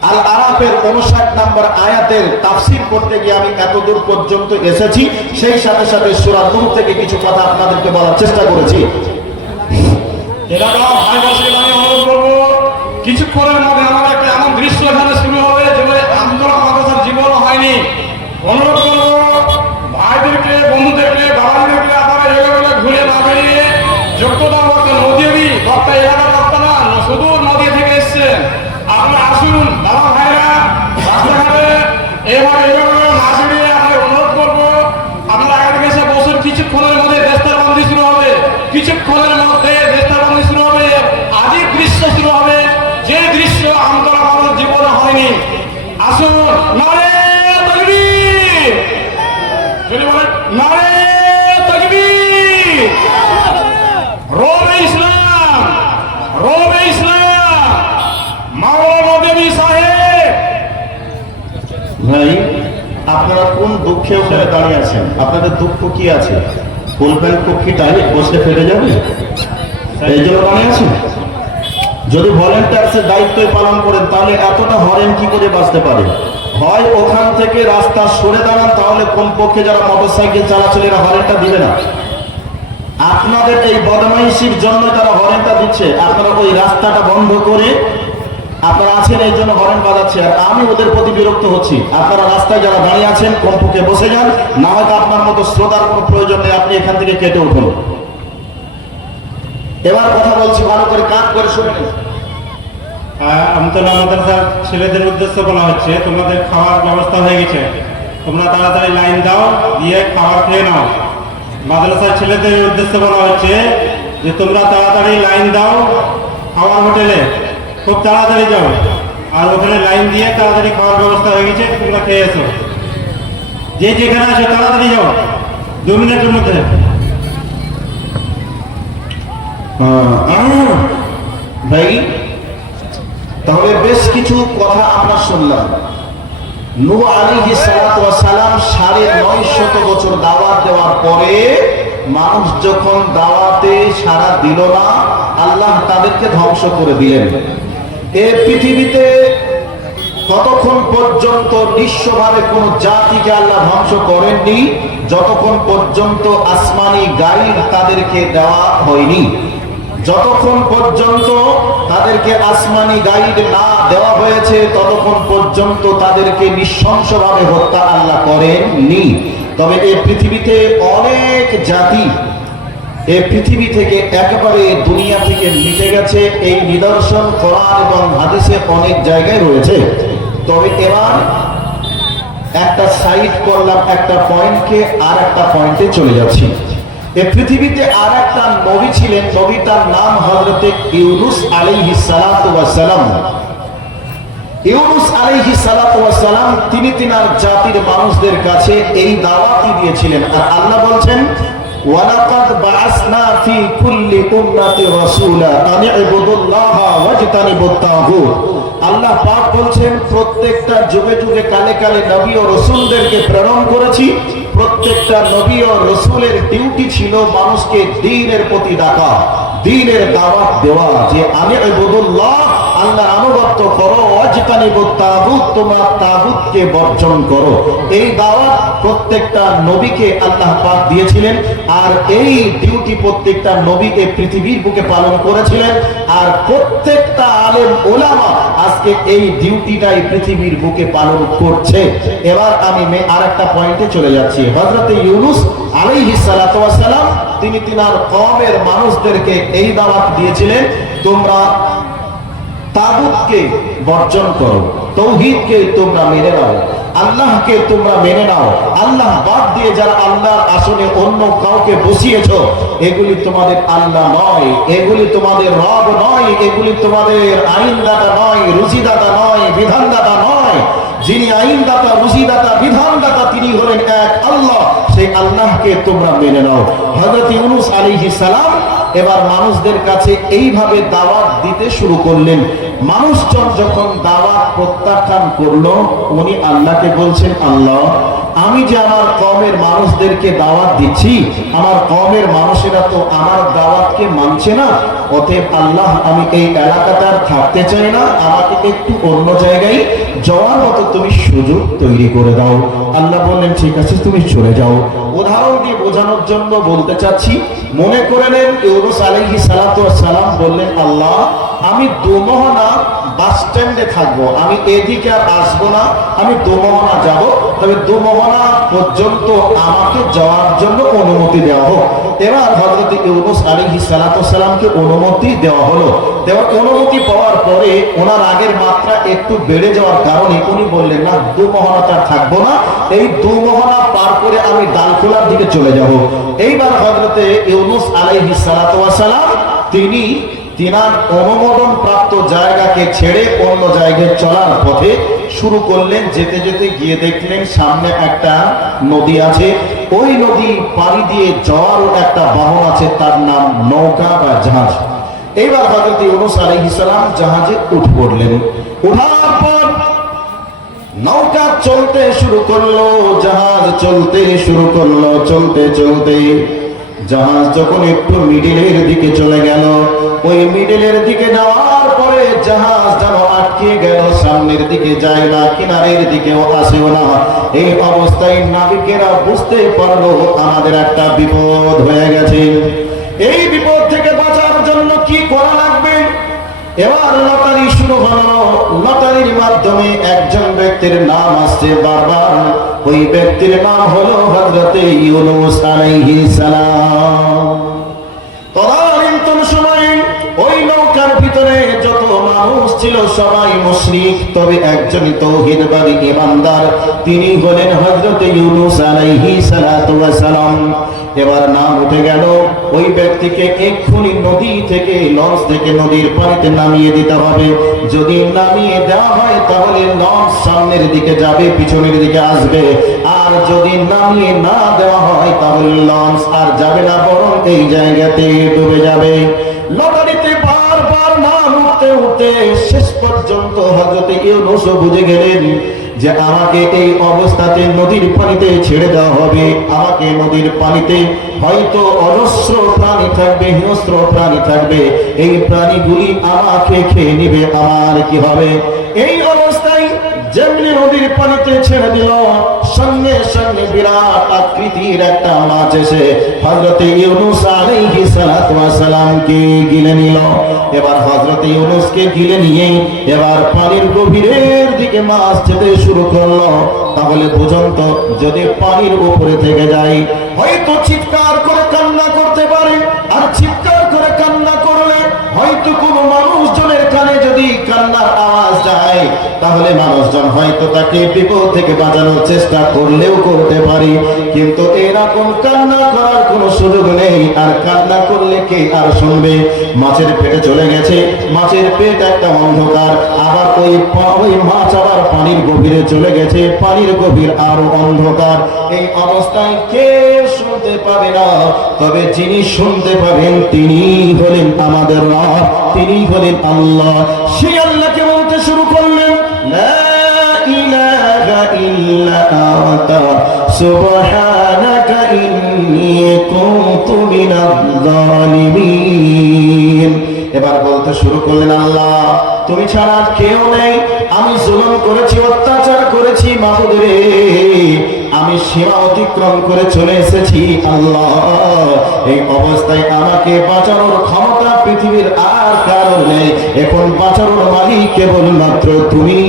আল আরাফের 59 নম্বর আয়াতের তাফসীর করতে গিয়ে আমি এতদূর পর্যন্ত এসেছি, সেই সাথে সাথে সূরা নূহ থেকে কিছু কথা আপনাদেরকে বলার চেষ্টা করেছি। এলাকা ভাইবাসীকে আমি অনুরোধ করবো, কিছুক্ষণের মধ্যে আমার একটা এমন দৃশ্য এখানে শুরু হবে যেগুলো আন্দোলন মাদ্রাসার জীবনও হয়নি। অনুরোধ করবো ভাইদেরকে, বন্ধুদেরকে, বাবাদেরকে আপনারা এলাকাগুলো ঘুরে না বেরিয়ে যোগ্যতা বক্তা নদী বক্তা এলাকার বক্তা না, সুদূর নদী থেকে এসছে উঠে ওখানে দাঁড়িয়ে আছেন, আপনাদের দুঃখ কি আছে? ফুল প্যান্ট পক্ষী টাইলে বসে ফেটে যাবে, এই জন্য দাঁড়িয়ে আছেন? যদি ভলেন্টিয়ার্সের দায়িত্বই পালন করেন তাহলে এতটা হরেন কি করে বাঁচতে পারে? হয় ওখান থেকে রাস্তা সরে দাঁড়ান, তাহলে কমপক্ষে যারা মোটরসাইকেল চালাচ্ছিল এরা হরেনটা দিবে না। আপনাদের এই বদমাইশির জন্য তারা হরেনটা দিচ্ছে, আপনারা ওই রাস্তাটা বন্ধ করে আপনারা আছেন এই জন্য হরেন বাজাচ্ছে, আর আমি ওদের প্রতি বিরক্ত হচ্ছি। আপনারা রাস্তায় যারা দাঁড়িয়ে আছেন কমপক্ষে বসে যান, না হয়তো আপনার মতো শ্রোতার কোনো প্রয়োজন নেই, আপনি এখান থেকে কেটে উঠুন। এবার কথা বলছি, ভালো করে কাজ করে শুনে নিন। আমতলা মাদ্রাসার ছেলেদের উদ্দেশ্যে বলা হচ্ছে, তোমাদের খাওয়ার ব্যবস্থা হয়ে গেছে, তোমরা তাড়াতাড়ি লাইন দাও, দিয়ে খাবার খেয়ে নাও। মাদ্রাসার ছেলেদের উদ্দেশ্যে বলা হচ্ছে যে তোমরা তাড়াতাড়ি লাইন দাও খাওয়ার হোটেলে, খুব তাড়াতাড়ি যাও, আর ওখানে লাইন দিয়ে তাড়াতাড়ি খাওয়ার ব্যবস্থা হয়ে গেছে, তোমরা খেয়ে এসো। যে যেখানে আছো তাড়াতাড়ি যাও, 2 মিনিটের মধ্যে। ভাই, তাহলে বেশ কিছু কথা আমরা শুনলাম। নূহ আলাইহিস সালাতু ওয়াস সালাম 950 বছর দাওয়াত দেওয়ার পরে মানুষ যখন দাওয়াতে সাড়া দিল না, আল্লাহ তাদেরকে ধ্বংস করে দিলেন। এই পৃথিবীতে ততক্ষণ পর্যন্ত নিঃস্বভাবে কোন জাতিকে আল্লাহ ধ্বংস করেননি যতক্ষণ পর্যন্ত আসমানি গাইড তাদেরকে দেওয়া হয়নি। যতক্ষণ পর্যন্ত তাদেরকে আসমানি গাইড না দেওয়া হয়েছে ততক্ষণ পর্যন্ত তাদেরকে নৃশংসভাবে হত্যা আল্লাহ করেননি। তবে এই পৃথিবীতে অনেক জাতি এই পৃথিবী থেকে একেবারে দুনিয়া থেকে মিটে গেছে, এই নিদর্শন কোরআন এবং হাদিসে অনেক জায়গায় রয়েছে। তবে এবার একটা সাইড করলাম, একটা পয়েন্টকে আর একটা পয়েন্টে চলে যাচ্ছি। এই পৃথিবীতে আর একটা নবী ছিলেন, নবীটার নাম হযরতে ইউনূস আলাইহিস সালাতু ওয়াস সালাম। ইউনূস আলাইহিস সালাতু ওয়াস সালাম তিনি তিনার জাতির মানুষদের কাছে এই দাওয়াতই দিয়েছিলেন। আর আল্লাহ বলছেন, ওয়ালাকাদ বাআসনা ফি কুল্লি উম্মাতি রাসূলা আন ইবুদুল্লাহা ওয়াজতানিবুত তাগুত। আল্লাহ পাক বলছেন, প্রত্যেকটা যুগে যুগে কালে কালে নবী ও রাসূলদেরকে প্রেরণ করেছি। প্রত্যেকটা নবী ও রাসূলের ডিউটি ছিল মানুষকে দ্বীনের প্রতি ডাকা, দ্বীনের দাওয়াত দেওয়া, যে আমি ইবুদুল্লাহ, আল্লাহর আনুগত্য করো, ওয়াজতানিবুত তাগুত, তোমরা তাগুতকে বর্জন করো। এই দাওয়াত প্রত্যেকটা নবীকে আল্লাহ পাক দিয়েছিলেন, আর এই ডিউটি প্রত্যেকটা নবী এই পৃথিবীর বুকে পালন করেছিলেন। আর প্রত্যেকটা আলেম ওলামা আজকে এই ডিউটিটাই পৃথিবীর বুকে পালন করছে। এবার আমি আরেকটা পয়েন্টে চলে যাচ্ছি। হযরতে ইউনূস আলাইহিস সালাতু ওয়াস সালাম তিনি তিনার কওমের মানুষদেরকে এই দাওয়াত দিয়েছিলেন, তোমরা তাগুতকে বর্জন করো, তৌহিদকে তোমরা মেনে নাও, আল্লাহকে তোমরা মেনে নাও। আল্লাহ বাদ দিয়ে যারা আল্লাহর আসনে অন্য কাউকে বসিয়েছো, এগুলি তোমাদের আল্লাহ নয়, এগুলি তোমাদের রব নয়, এগুলি তোমাদের আইনদাতা নয়, রুজিদাতা নয়, বিধানদাতা নয়। যিনি আইনদাতা, রুজিদাতা, বিধানদাতা তিনি হলেন এক আল্লাহ। সেই আল্লাহকে তোমরা মেনে নাও। হযরত ইউনূস আলাইহিস সালাম এবার মানুষদের কাছে এইভাবে দাওয়াত দিতে শুরু করলেন। মানুষজন যখন দাওয়াত প্রত্যাখ্যান করলো, উনি আল্লাহকে বলছেন, আল্লাহ, আমি যে আমার কওমের মানুষদেরকে দাওয়াত দিচ্ছি, আমার কওমের মানুষেরা তো আমার দাওয়াতকে মানছে না, অতএব আল্লাহ আমি এই এলাকাতে আর থাকতে চাই না, আমাকে একটু অন্য জায়গায় যাওয়ার মতো তুমি সুযোগ তৈরি করে দাও। আল্লাহ বললেন, ঠিক আছে, তুমি চলে যাও। উদাহরণ দিয়ে বোঝানোর জন্য বলতে চাচ্ছি, মনে করে নেন ইউনূস আলাইহিস সালাতু ওয়াস সালাম বললেন, আল্লাহ, আমি দোমোহনা বাস স্ট্যান্ডে থাকবো, আমি এদিকে আর আসবো না, আমি দোমোহনা যাব, তবে দোমোহনা পর্যন্ত আমাকে যাওয়ার জন্য অনুমতি দেওয়া হোক। এবার হযরত ইউনূস আলাইহিস সালাতু ওয়াস সালামকে অনুমতি দেওয়া হলো। অনুমতি পাওয়ার পরে ওনার আগের মাত্রা একটু বেড়ে যাওয়ার কারণে উনি বললেন, না, দোমোহনাতে আর থাকবো না, এই দোমোহনা পার করে আমি ডালখোলার দিকে চলে যাব। এইবার হযরতে ইউনূস আলাইহিস সালাতু ওয়াস সালাম তিনি তিনার অনুমোদন প্রাপ্ত জায়গাকে ছেড়ে অন্য জায়গায় চলার পথে শুরু করলেন। যেতে যেতে গিয়ে দেখলেন সামনে একটা নদী আছে, ওই নদী পাড়ি দিয়ে যাওয়ারও একটা বাহন আছে, তার নাম নৌকা বা জাহাজ। এইবার হযরত ইউনূস আলাইহিস সালাম জাহাজে উঠে পড়লেন। ওঠার পর নৌকা চলতে শুরু করলো, জাহাজ চলতে শুরু করলো। চলতে চলতে জাহাজ যখন একটু মিডিলের দিকে চলে গেল, ওই মিডিলের দিকে যাওয়ার পরে জাহাজ যেন আটকে গেল, সামনের দিকে যায় না, কিনারের দিকেও আসেও না। এই অবস্থায় নাবিকেরা বুঝতে পারলো আমাদের একটা বিপদ হয়ে গেছে। এই বিপদ থেকে বাঁচার জন্য কি করা লাগবে? এবার লটারি শুরু হলো। লটারির মাধ্যমে একজন ব্যক্তির নাম আসছে বারবার। ওই ব্যক্তির নাম হলো হযরতে ইউনূস আলাইহিস সালাম। তদানীন্তন সময়ে ওই নৌকার ভিতরে যত মানুষ ছিল সবাই মুশরিক, তবে একজন তাওহীদবাদী ঈমানদার, তিনি হলেন হযরতে ইউনূস আলাইহিস সালাতু ওয়াস সালাম। এবার নাম উঠে গেল, ওই ব্যক্তিকে এক্ষুনি নদী থেকে, লঞ্চ থেকে নদীর পানিতে নামিয়ে দিতে হবে। যদি নামিয়ে দেওয়া হয় তাহলে লঞ্চ সামনের দিকে যাবে, পিছনের দিকে আসবে। আর যদি নামিয়ে না দেওয়া হয় তাহলে লঞ্চ আর যাবে না, বরং এই জায়গাতে ডুবে যাবে। লটারিতে বারবার নাম উঠতে উঠতে শেষ পর্যন্ত হযরতে ইউনূস বুঝে গেলেন যে আমাকে এই অবস্থাতে নদীর পানিতে ছেড়ে দেওয়া হবে। আমাকে নদীর পানিতে হয়তো অজস্র প্রাণী থাকবে, হিংস্র প্রাণী থাকবে, এই প্রাণীগুলি আমাকে খেয়ে নিবে, আমার কি হবে? এই অবস্থায় যেমনি নদীর পানিতে ছেড়ে দিল, সঙ্গে সঙ্গে বিরাট আকৃতির একটা মাছ এসে হযরতে ইউনূস আলাইহিস সালাতু ওয়াস সালামকে গিলে নিল। এবার হযরতে ইউনূসকে গিলে নিয়ে এবার পানির গভীরের দিকে মাছ যেতে শুরু করলো। তাহলে বুঝুন তো, যদি পানির উপরে থেকে যায় হয়তো চিৎকার করে কান্না করতে পারে, আর চিৎকার করে কান্না করলে হয়তো কোনো মানুষজনের কানে যদি কান্নার আওয়াজ যায় তাহলে মানুষজন হয়তো তাকে বিপদ থেকে বাঁচানোর চেষ্টা করলেও করতে পারি। কিন্তু এরকম কান্না করার কোনো সুযোগ নেই, আর কান্না করলে কে আর শুনবে? মাছের পেটে চলে গেছে, মাছের পেট একটা অন্ধকার, আবার ওই মাছ আবার পানির গভীরে চলে গেছে, পানির গভীর আরো অন্ধকার। এই অবস্থায় কেউ শুনতে পাবে না, তবে যিনি শুনতে পাবেন তিনি হলেন আমাদের রব, তিনি হলেন আল্লাহ। সেই আল্লাহকে বলতে শুরু করলেন, লা ইলাহা ইল্লা আনতা সুবহানাকা ইন্নী কুনতু মিনাজ জালিমিন। এবার বলতে শুরু করলেন, আল্লাহ তুমি ছাড়া কেউ নেই, আমি জুলুম করেছি, অত্যাচার করেছি, মাবুদ রে, আমি সীমা অতিক্রম করে চলে এসেছি। আল্লাহ এই অবস্থায় আমাকে বাঁচানোর ক্ষমতা পৃথিবীর আর কারো নেই, এখন বাঁচানোর মালিক কেবলমাত্র তুমি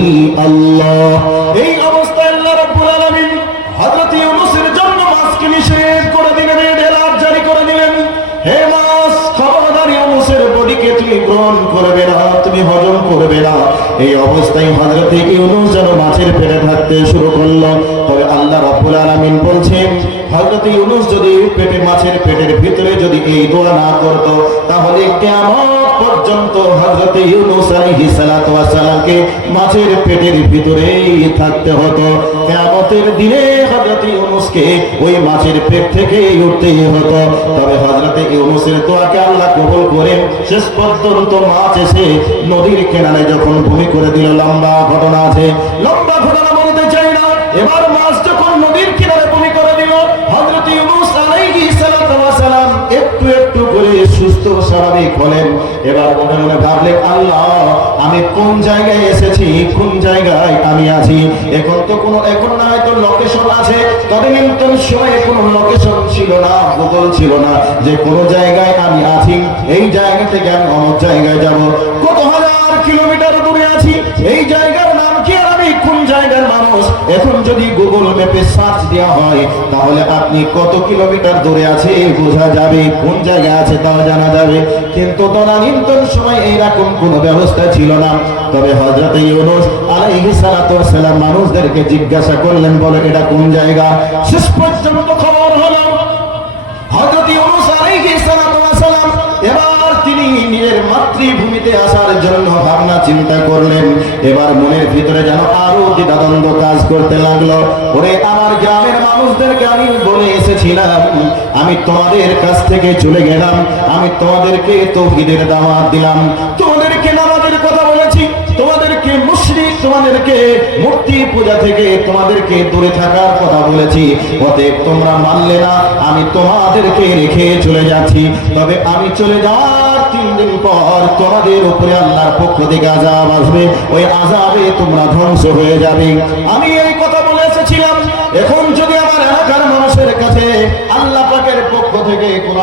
আল্লাহ। এই অবস্থায় আল্লাহ রাব্বুল আলামিন হযরত ইউনূসের জন্য মাছকে নিষেধ করে দিলেন, এলার্ট জারি করে দিলেন, হে মাছ, খবরদার ইউনূসের বডিকে তুমি গ্রহণ করবে না, তুমি হজম করবে না। এই অবস্থায় হযরত ইউনূস যেন মাছের পেটে থাকতে শুরু করলো। তবে আল্লাহ রাব্বুল আলামিন বলছেন, হযরত ইউনূস যদি মাছের পেটের ভিতরে যদি এই দোয়া না করত তাহলে কিয়ামত পর্যন্ত হযরত ইউনূস আলাইহিস সালাতু ওয়াস সালামকে মাছের পেটের ভিতরেই থাকতে হতো। কিয়ামতের দিনে হযরত ইউনূসকে ওই মাছের পেট থেকে উঠতে হতো। তবে হযরত ইউনূসের দোয়াকে আল্লাহ কবুল করেন। শেষ পর্যন্ত মাছ এসে নদীর কিনারে যখন ভূমি করে দিল, লম্বা ঘটনা আছে, লম্বা ঘটনা বলতে চাই না। এবার মাছ যখন নদীর কিনারে ভূমি করে দিল, হযরত ইউনূস আলাইহিস সালাতু ওয়াস সালাম একটু একটু করে সুস্থ স্বাভাবিক হলেন। এবার মনে মনে ভাবলেন, আল্লাহ আমি কোন জায়গায় এসেছি, কোন জায়গায় আমি আছি? এখন না হয়তো লোকেশন আছে, তদানীন্তন সময়ে কোনো লোকেশন ছিল না, গুগল ছিল না যে কোন জায়গায় আমি আছি, এই জায়গা থেকে আমি অমুক জায়গায় যাব। কত হাজার কিলোমিটার দূরে আছি, এই জায়গার নাম কি আর আমি কোন জায়গার মানুষ? এখন যদি গুগল ম্যাপে সার্চ দেওয়া হয় তাহলে আপনি কত কিলোমিটার দূরে আছে বোঝা যাবে, কোন জায়গায় আছে তাও জানা যাবে। কিন্তু তদানীন্তন সময় এইরকম কোনো ব্যবস্থা ছিল না। তবে হযরত ইউনূস আলাইহিস সালাতু ওয়াস সালাম মানুষদেরকে জিজ্ঞাসা করলেন, বলে এটা কোন জায়গা? শেষ পর্যন্ত খবর হলো হযরত ইউনূস আলাইহিস সালাতু ওয়াস সালাম এবার তিনি নিজের মাতৃভূমিতে আসার জন্য ভাবনা চিন্তা করলেন। এবার মনের ভিতরে যেন আরো দ্বিধাদ্বন্দ্ব কাজ করতে লাগলো। ওরে আমার গ্রামের মানুষদেরকে আমি বলে এসেছিলাম, আমি তোমাদের কাছ থেকে চলে গেলাম, আমি তোমাদেরকে তাওহীদের দাওয়াত দিলাম, তোমাদেরকে নামাজের কথা বলেছি, তোমাদেরকে মুশরিক তোমাদেরকে মূর্তি পূজা থেকে তোমাদেরকে দূরে থাকার কথা বলেছি, অতএব তোমরা মানলে না, আমি তোমাদেরকে রেখে চলে যাচ্ছি। তবে আমি চলে যাওয়ার 3 দিন পর তোমাদের উপরে আল্লাহর পক্ষ থেকে আযাব আসবে, ওই আযাবে তোমরা ধ্বংস হয়ে যাবে। আমি এই কথা বলে এসেছিলাম। এখন যদি আমার এলাকার মানুষের কাছে আল্লাহ পাকের পক্ষ থেকে কোনো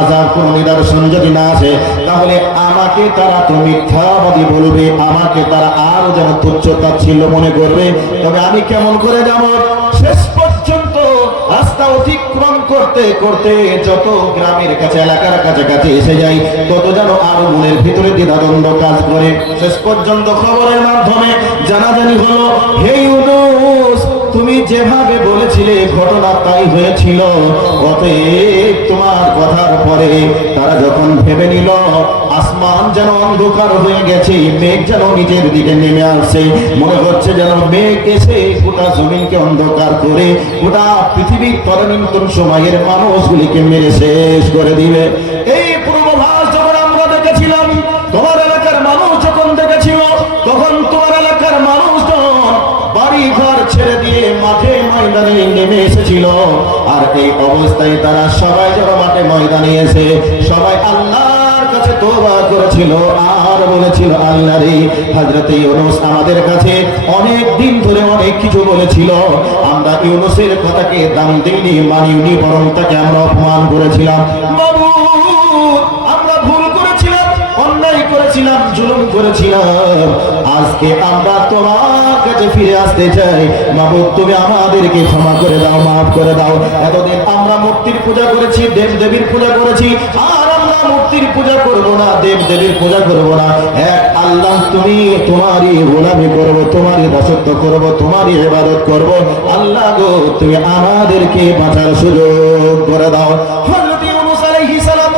আযাব কোনো নিদর্শন যদি না আসে, তাহলে আমাকে তারা তো মিথ্যাবাদী বলবে, আমাকে তারা আরো যেন তুচ্ছ তাচ্ছিল্য মনে করবে। তবে আমি কেমন করে যাব? শেষ পর্যন্ত রাস্তা অতিক্রম করতে করতে যত গ্রামের কাছে এলাকার কাছাকাছি এসে যাই, তত যেন আরো মনের ভিতরে দ্বিধাদ্বন্দ্ব কাজ করে। শেষ পর্যন্ত খবরের মাধ্যমে জানাজানি হলো, হে ইউনূস, তুমি যেভাবে বলেছিলে ঘটনা তাই হয়েছিল। অতএব তোমার কথার পরে তারা যখন ভেবে নিল আসমান যেন অন্ধকার হয়ে গেছে, মেঘ যেন নিচের দিকে নেমে আসছে, মনে হচ্ছে যেন মেঘ এসে গোটা জমিনকে অন্ধকার করে গোটা পৃথিবীর তদানীন্তন সময়ের মানুষগুলিকে মেরে শেষ করে দিবে। এই পূর্বাভাস যখন আমরা দেখেছিলাম, তোমার এলাকার মানুষ যখন দেখেছিল, তখন তোমার এলাকার মানুষজন বাড়ি ঘর ছেড়ে দিয়ে মাঠে ময়দানে নেমে এসেছিল। আর এই অবস্থায় তারা সবাই যেন মাঠে ময়দানে এসে সবাই আল্লাহর কাছে তওবা করেছিল আর বলেছিল, আল্লাহ রে, হযরত ইউনূস আমাদের কাছে অনেক দিন ধরে অনেক কিছু বলেছিল, আমরা ইউনূসের কথাকে দাম দিইনি, মানিনি, বরং তাকে আমরা অপমান করেছিলাম। মাবুদ, আমরা ভুল করেছিলাম, অন্যায় করেছিলাম, জুলুম করেছিলাম। আজকে আমরা তোমার কাছে ফিরে আসতে চাই। মাবুদ, তুমি আমাদেরকে ক্ষমা করে দাও, মাফ করে দাও। এতদিন আমরা মূর্তির পূজা করেছি, দেব দেবীর পূজা করেছি, আর আমরা মূর্তির পূজা করব না, দেব দেবীর পূজা করব না। এক আল্লাহ, তুমি তোমারই গোলামি করব, তোমারই দাসত্ব করব, তোমারই ইবাদত করব। আল্লাহ গো, তুমি আমাদেরকে বাঁচার সুযোগ করে দাও। হযরত ইউনূস আলাইহিস সালাম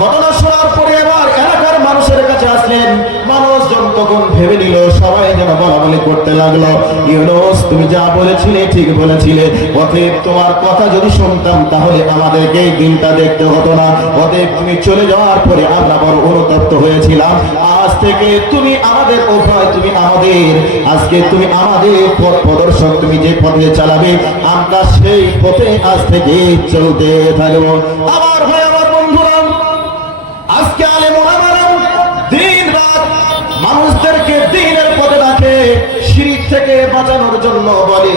ঘটনা শোনার পরে এবার এলাকার মানুষের কাছে আসলেন। মানুষজন তখন ভেবে নিল, সবাই যেন বলাবলি করতে লাগলো, ইউনূস, তুমি যা বলেছিলে ঠিক বলেছিলে, অতএব তোমার কথা যদি শুনতাম তাহলে আমাদেরকে এই দিনটা দেখতে হতো না। অতএব তুমি চলে যাওয়ার পরে আমরা বড় অনুতপ্ত হয়েছিলাম। আজ থেকে তুমি আমাদের উপায়, তুমি আমাদের, আজকে তুমি আমাদের পথ প্রদর্শক, তুমি যে পথে চালাবে আমরা সেই পথে আজ থেকে চলতে থাকবো। আমার ভাই, আমার বন্ধুরা, আজকে আলেম ওলামারা দিন রাত মানুষদেরকে দ্বীনের পথে ডাকে, শিরক থেকে বাঁচানোর জন্য বলে,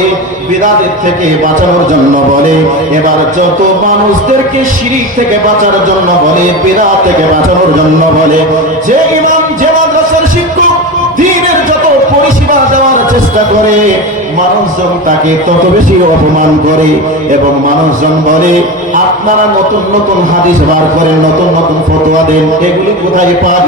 বিদআতের থেকে বাঁচানোর জন্য বলে। এবার যত মানুষদেরকে শিরক থেকে বাঁচার জন্য বলে, বিদআত থেকে বাঁচানোর জন্য বলে, যে ইমাম, যে মাদ্রাসার শিক্ষক দ্বীনের যত পরিষেবা দেওয়ার চেষ্টা করে, মানুষজন তাকে তত বেশি অপমান করে। এবং মানুষজন বলে, আপনারা নতুন নতুন হাদিস বার করেন, নতুন নতুন ফতোয়া দেন, এগুলি কোথায় পান?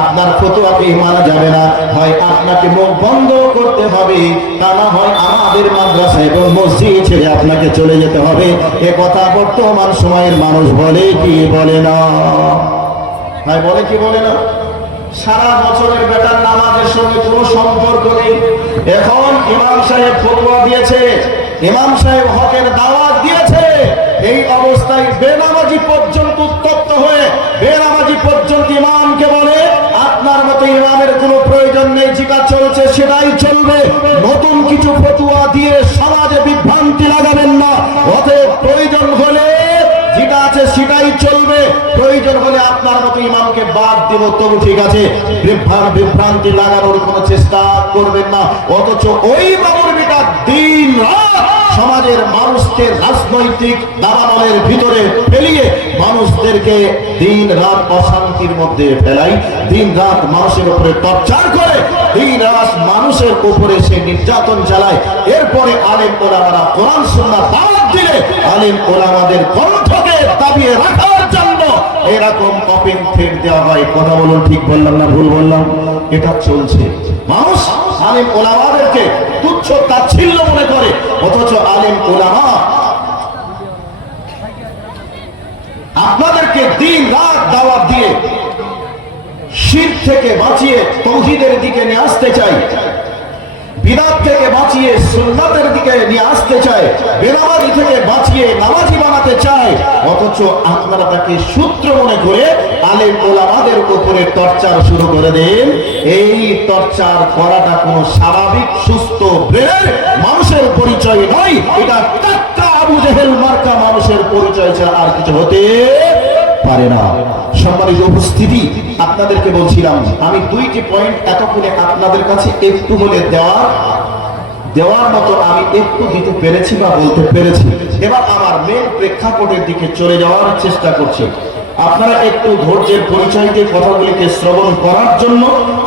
আপনার ফতোয়াকে মানা যাবে না, হয় আপনাকে মুখ বন্ধ করতে হবে, তা না হয় আমাদের মাদ্রাসা এবং মসজিদ ছেড়ে আপনাকে চলে যেতে হবে। এ কথা বর্তমান সময়ের মানুষ বলে কি বলে না? ভাই, বলে কি বলে না? সারা বছরের বেটার নামাজের সঙ্গে কোনো সম্পর্ক নেই। এখন ইমাম সাহেব ফতোয়া দিয়েছে, ইমাম সাহেব হকের দাওয়াত দিয়েছে, এই অবস্থায় বেনামাজি পর্যন্ত উত্তপ্ত হয়ে বেনামাজি পর্যন্ত ইমামকে বলে, আপনার মতো ইমামের কোনো প্রয়োজন নেই, যেটা চলছে সেটাই চলবে, নতুন কিছু ফতোয়া দিয়ে সমাজে বিভ্রান্তি লাগাবেন না। অতএব প্রয়োজন হলে যেটা আছে সেটাই চলবে, প্রয়োজন হলে আপনার মতো ইমামকে বাদ দেব, তবু ঠিক আছে, বিভ্রান্তি লাগানোর কোনো চেষ্টা করবেন না। অথচ ওই বাবুর বেটা দিন রাত সমাজের মানুষকে রাজনৈতিক দাবানলের ভিতরে ফেলিয়ে মানুষদেরকে দিন রাত অশান্তির মধ্যে ফেলাই, দিন রাত মানুষের উপরে টর্চার করে, দিন রাত মানুষের উপরে সে নির্যাতন চালায়। এরপরে আলেম ওলামারা কোরআন সুন্নাহ দাওয়াত দিলে আলেম ওলামাদের কণ্ঠকে দাবিয়ে রাখার জন্য এরকম কপিং ফেক দেওয়া হয়। কথা বলুন, ঠিক বললাম না ভুল বললাম? এটা চলছে। মানুষ আলেম ওলামাদেরকে তুচ্ছ তাচ্ছিল্য মনে করে, অথচ আলেম ওলামা আপনাদেরকে দিন রাত দাওয়াত দিয়ে শিরক থেকে বাঁচিয়ে তাওহীদের দিকে নিয়ে আসতে চাই। বিদআত থেকে বাঁচিয়ে সুন্নাতের দিকে নিয়ে আসতে চায়, বেনামাজি থেকে বাঁচিয়ে নামাজি বানাতে চায়, অথচ আপনারা তাকে সূত্র মনে করে আলেম ওলামাদের উপরে টর্চার শুরু করে দেন। এই টর্চার করাটা কোনো স্বাভাবিক সুস্থ ব্রেনের মানুষের পরিচয় নয়, এটা টাটকা আবু জেহেল মার্কা মানুষের পরিচয় ছাড়া আর কিছু হতে পারে না। সম্মানিত উপস্থিতি, আপনাদেরকে বলছিলাম আমি দুইটি পয়েন্ট এতক্ষণে আপনাদের কাছে একটু হলে দেওয়ার মতো আমি একটু দিতে পেরেছি বা বলতে পেরেছি। এবার আমার মেন প্রেক্ষাপটের দিকে চলে যাওয়ার চেষ্টা করছি। আপনারা একটু ধৈর্যের পরিচয় দিয়ে কথাগুলিকে শ্রবণ করার জন্য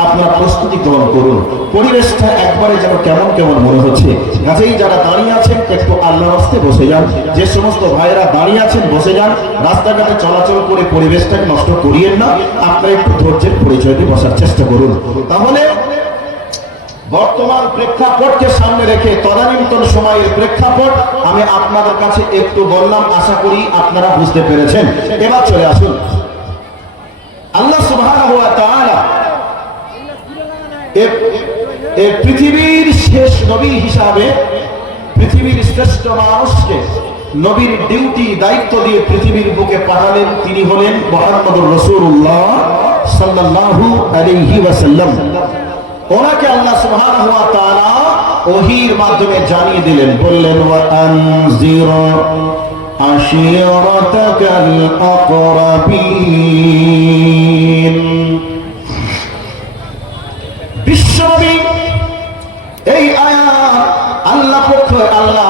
আপনারা প্রস্তুতি গ্রহণ করুন। পরিবেশটা একবারে যেন কেমন কেমন মনে হচ্ছে। কাজেই যারা দাঁড়িয়ে আছেন একটু আল্লাহর রাস্তায় বসে যান, যে সমস্ত ভাইয়েরা দাঁড়িয়ে আছেন বসে যান, রাস্তাঘাটে চলাচল করে পরিবেশটাকে নষ্ট করিয়েন না। আপনারা একটু ধৈর্যের পরিচয় দিয়ে বসার চেষ্টা করুন। তাহলে বর্তমান প্রেক্ষাপটকে সামনে রেখে তদানীন্তন সময়ের প্রেক্ষাপট আমি আপনাদের কাছে একটু বললাম, আশা করি আপনারা বুঝতে পেরেছেন। এবার চলে আসুন, আল্লাহ সুবহানাহু ওয়া তাআলা এই পৃথিবীর শেষ নবী হিসাবে পৃথিবীর শ্রেষ্ঠ মানুষকে নবীর ডিউটি দায়িত্ব দিয়ে পৃথিবীর বুকে পাঠালেন। তিনি হলেন মুহাম্মদুর রাসূলুল্লাহ সাল্লাল্লাহু আলাইহি ওয়াসাল্লাম। ওনাকে আল্লাহ সুবহানাহু ওয়া তাআলা ওহীর মাধ্যমে জানিয়ে দিলেন, বললেন ওয়া আনজির আশীরাতাকাল আকরাবিন। বিশ্বনবী এই আয়াত আল্লাহ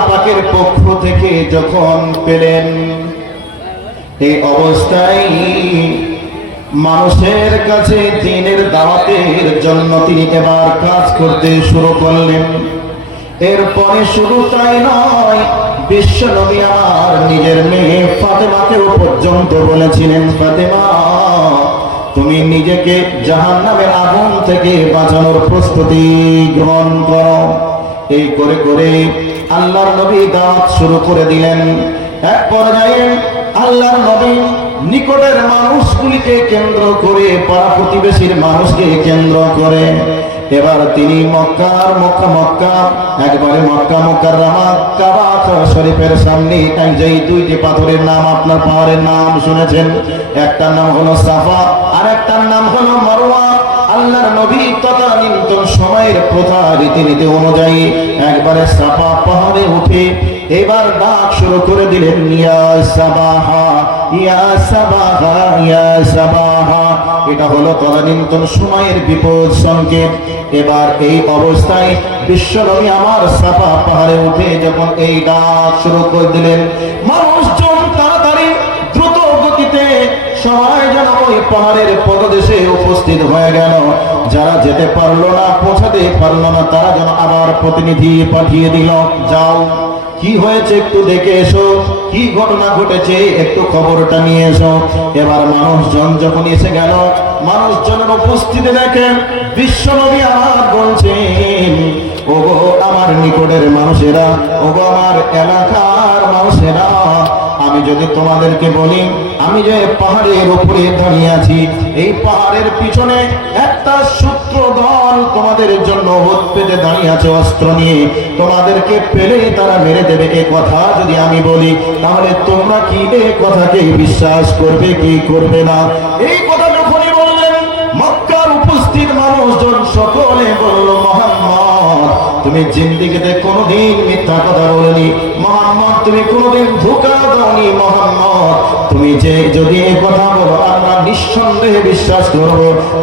পাকের পক্ষ থেকে যখন পেলেন, এই অবস্থায় মানুষের কাছে দ্বীনের দাওয়াতের জন্য তিনি এবার কাজ করতে শুরু করলেন। এরপরে শুধু তাই নয়, বিশ্ব নবী আমার নিজের মেয়ে ফাতেমাকেও পর্যন্ত বলেছিলেন, ফাতেমা তুমি নিজেকে জাহান্নামের আগুন থেকে বাঁচানোর প্রস্তুতি গ্রহণ করো। এই করে করে আল্লাহর নবী দাওয়াত শুরু করে দিলেন। এক পর্যায়ে আল্লাহর নবী নিকটের মানুষগুলিকে কেন্দ্র করে, পাড়া প্রতিবেশীর মানুষকে কেন্দ্র করে এবার তিনি মক্কা একবারে মক্কা মুকাররমা কাবা শরীফের সামনে যেই দুইটি পাথরের নাম আপনার পাহাড়ের নাম শুনেছেন, একটার নাম হলো সাফা আর একটার নাম হলো মারওয়া। আল্লাহর নবী তদানীন্তন সময়ের প্রথা রীতিনীতি অনুযায়ী একবারে সাফা পাহাড়ে উঠে এবার ডাক শুরু করে দিলেন, ইয়া সাবাহা ইয়া সাবাহা ইয়া সাবাহা। এটা হলো তদানীন্তন সময়ের বিপদ সংকেত। এবার এই অবস্থায় বিশ্বনবী আমার সাফা পাহাড়ে উঠে যখন এই ডাক শুরু করে দিলেন, মানুষজন তাড়াতাড়ি দ্রুত গতিতে সবাই যেন ওই পাহাড়ের পদদেশে উপস্থিত হয়ে গেল। যারা যেতে পারলো না, পৌঁছাতে পারলো না, তারা যেন আবার প্রতিনিধি পাঠিয়ে দিল, যাও কি হয়েছে একটু দেখে এসো, কি ঘটনা ঘটেছে একটু খবরটা নিয়ে এসো। এবার মানুষজন যখন এসে গেল, মানুষজনের উপস্থিতি দেখেন বিশ্বনবী আমার বলছেন, ওগো আমার নিকটের মানুষেরা, ওগো আমার এলাকার মানুষেরা, আমি যদি তোমাদেরকে বলি আমি যে পাহাড়ের উপরে দাঁড়িয়ে আছি, এই পাহাড়ের পিছনে একটা শত্রু দল তোমাদের জন্য হাত পেতে দাঁড়িয়ে আছে অস্ত্র নিয়ে, তোমাদেরকে পেলে তারা মেরে দেবে, এ কথা যদি আমি বলি তাহলে তোমরা কি এই কথাকে বিশ্বাস করবে কি করবে না? এই কথা যখনই বললেন, মক্কার উপস্থিত মানুষজন সকলে বলল, মুহাম্মদ তুমি জিন্দেগিতে কোনোদিন মিথ্যা কথা বলনি, মুহাম্মদ তুমি কোনোদিন ধোঁকা দাওনি, মুহাম্মদ তুমি যে যদি এই কথা বলো আমরা নিঃসন্দেহে বিশ্বাস করব।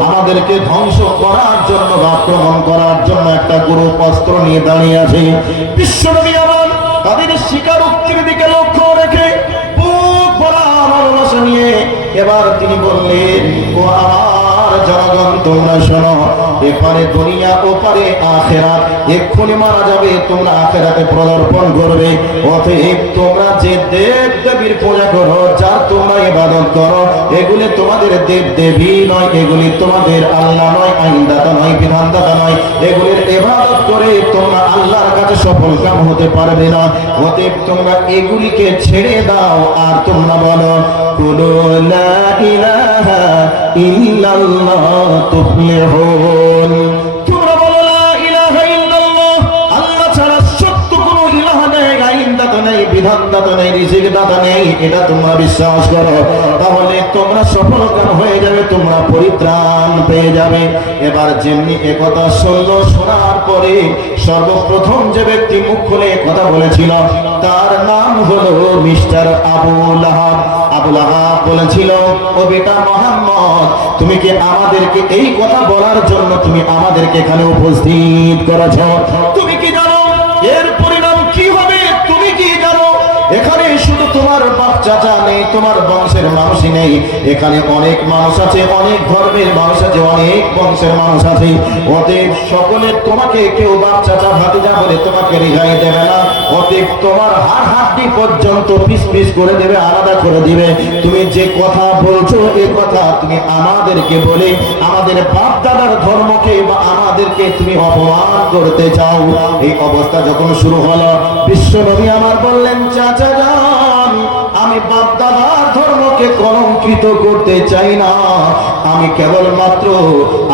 আমাদেরকে ধ্বংস করার জন্য বা আক্রমণ করার জন্য একটা গ্রুপ অস্ত্র নিয়ে দাঁড়িয়ে আছে। বিশ্বনবী আমার তাদের স্বীকারোক্তির দিকে লক্ষ্য রেখে বুক ভরা ভালোবাসা নিয়ে এবার তিনি বললেন, ও আমার জনগণ তোমরা শোনো, এপারে দুনিয়া ওপারে আখেরাত, এক্ষুনি মারা যাবে, তোমরা আখেরাতে পদার্পণ করবে। অতএব তোমরা যে দেব দেবীর পূজা করো, যার তোমরা ইবাদত করো, এগুলি তোমাদের দেব দেবী নয়, এগুলি তোমাদের আল্লাহ নয়, আইনদাতা নয়, বিধানদাতা নয়। এগুলির ইবাদত করে তোমরা আল্লাহর কাছে সফল কাম হতে পারবে না। অতএব তোমরা এগুলিকে ছেড়ে দাও আর তোমরা বলো, কুলু লা ইলাহা ইল্লাল্লাহ তুফলিহুন। তোমরা বলো লা ইলাহা ইল্লাল্লাহ, রিজিক দাতা নেই এটা তোমরা বিশ্বাস করো, তাহলে তোমরা সফলকাম হয়ে যাবে, তোমরা পরিত্রাণ পেয়ে যাবে। এবার যেমনি একথা শুনলো, শোনার পরে সর্বপ্রথম যে ব্যক্তি মুখ খুলে কথা বলেছিল তার নাম হলো মিস্টার আবু লাহাব। আবু লাহাব বলেছিল, ও বেটা মোহাম্মদ, তুমি কি আমাদেরকে এই কথা বলার জন্য তুমি আমাদেরকে এখানে উপস্থিত করেছ? তুমি কি জানো এর পরিণাম কি হবে? তুমি কি জানো এখানে শুধু তোমার বাপ চাচা নেই, তোমার বংশের মানুষই নেই, এখানে অনেক মানুষ আছে, অনেক ধর্মের মানুষ আছে, অনেক বংশের মানুষ আছে। অতএব সকলের তোমাকে কেউ বাপ চাচা ভাতিজা বলে তোমাকে রেহাই দেবে না। অতএব তোমার হাড় হাড্ডি পর্যন্ত পিস পিস করে দেবে, আলাদা করে দিবে। তুমি যে কথা বলছো এ কথা তুমি আমাদেরকে বলে আমাদের বাপ দাদার ধর্মকে বা আমাদেরকে তুমি অপমান করতে চাও। এই অবস্থা যখন শুরু হলো, বিশ্ব নবী আমার বললেন, চাচা যান, আমি বাপ দাদার ধর্মকে কলঙ্কিত করতে চাই না, আমি কেবলমাত্র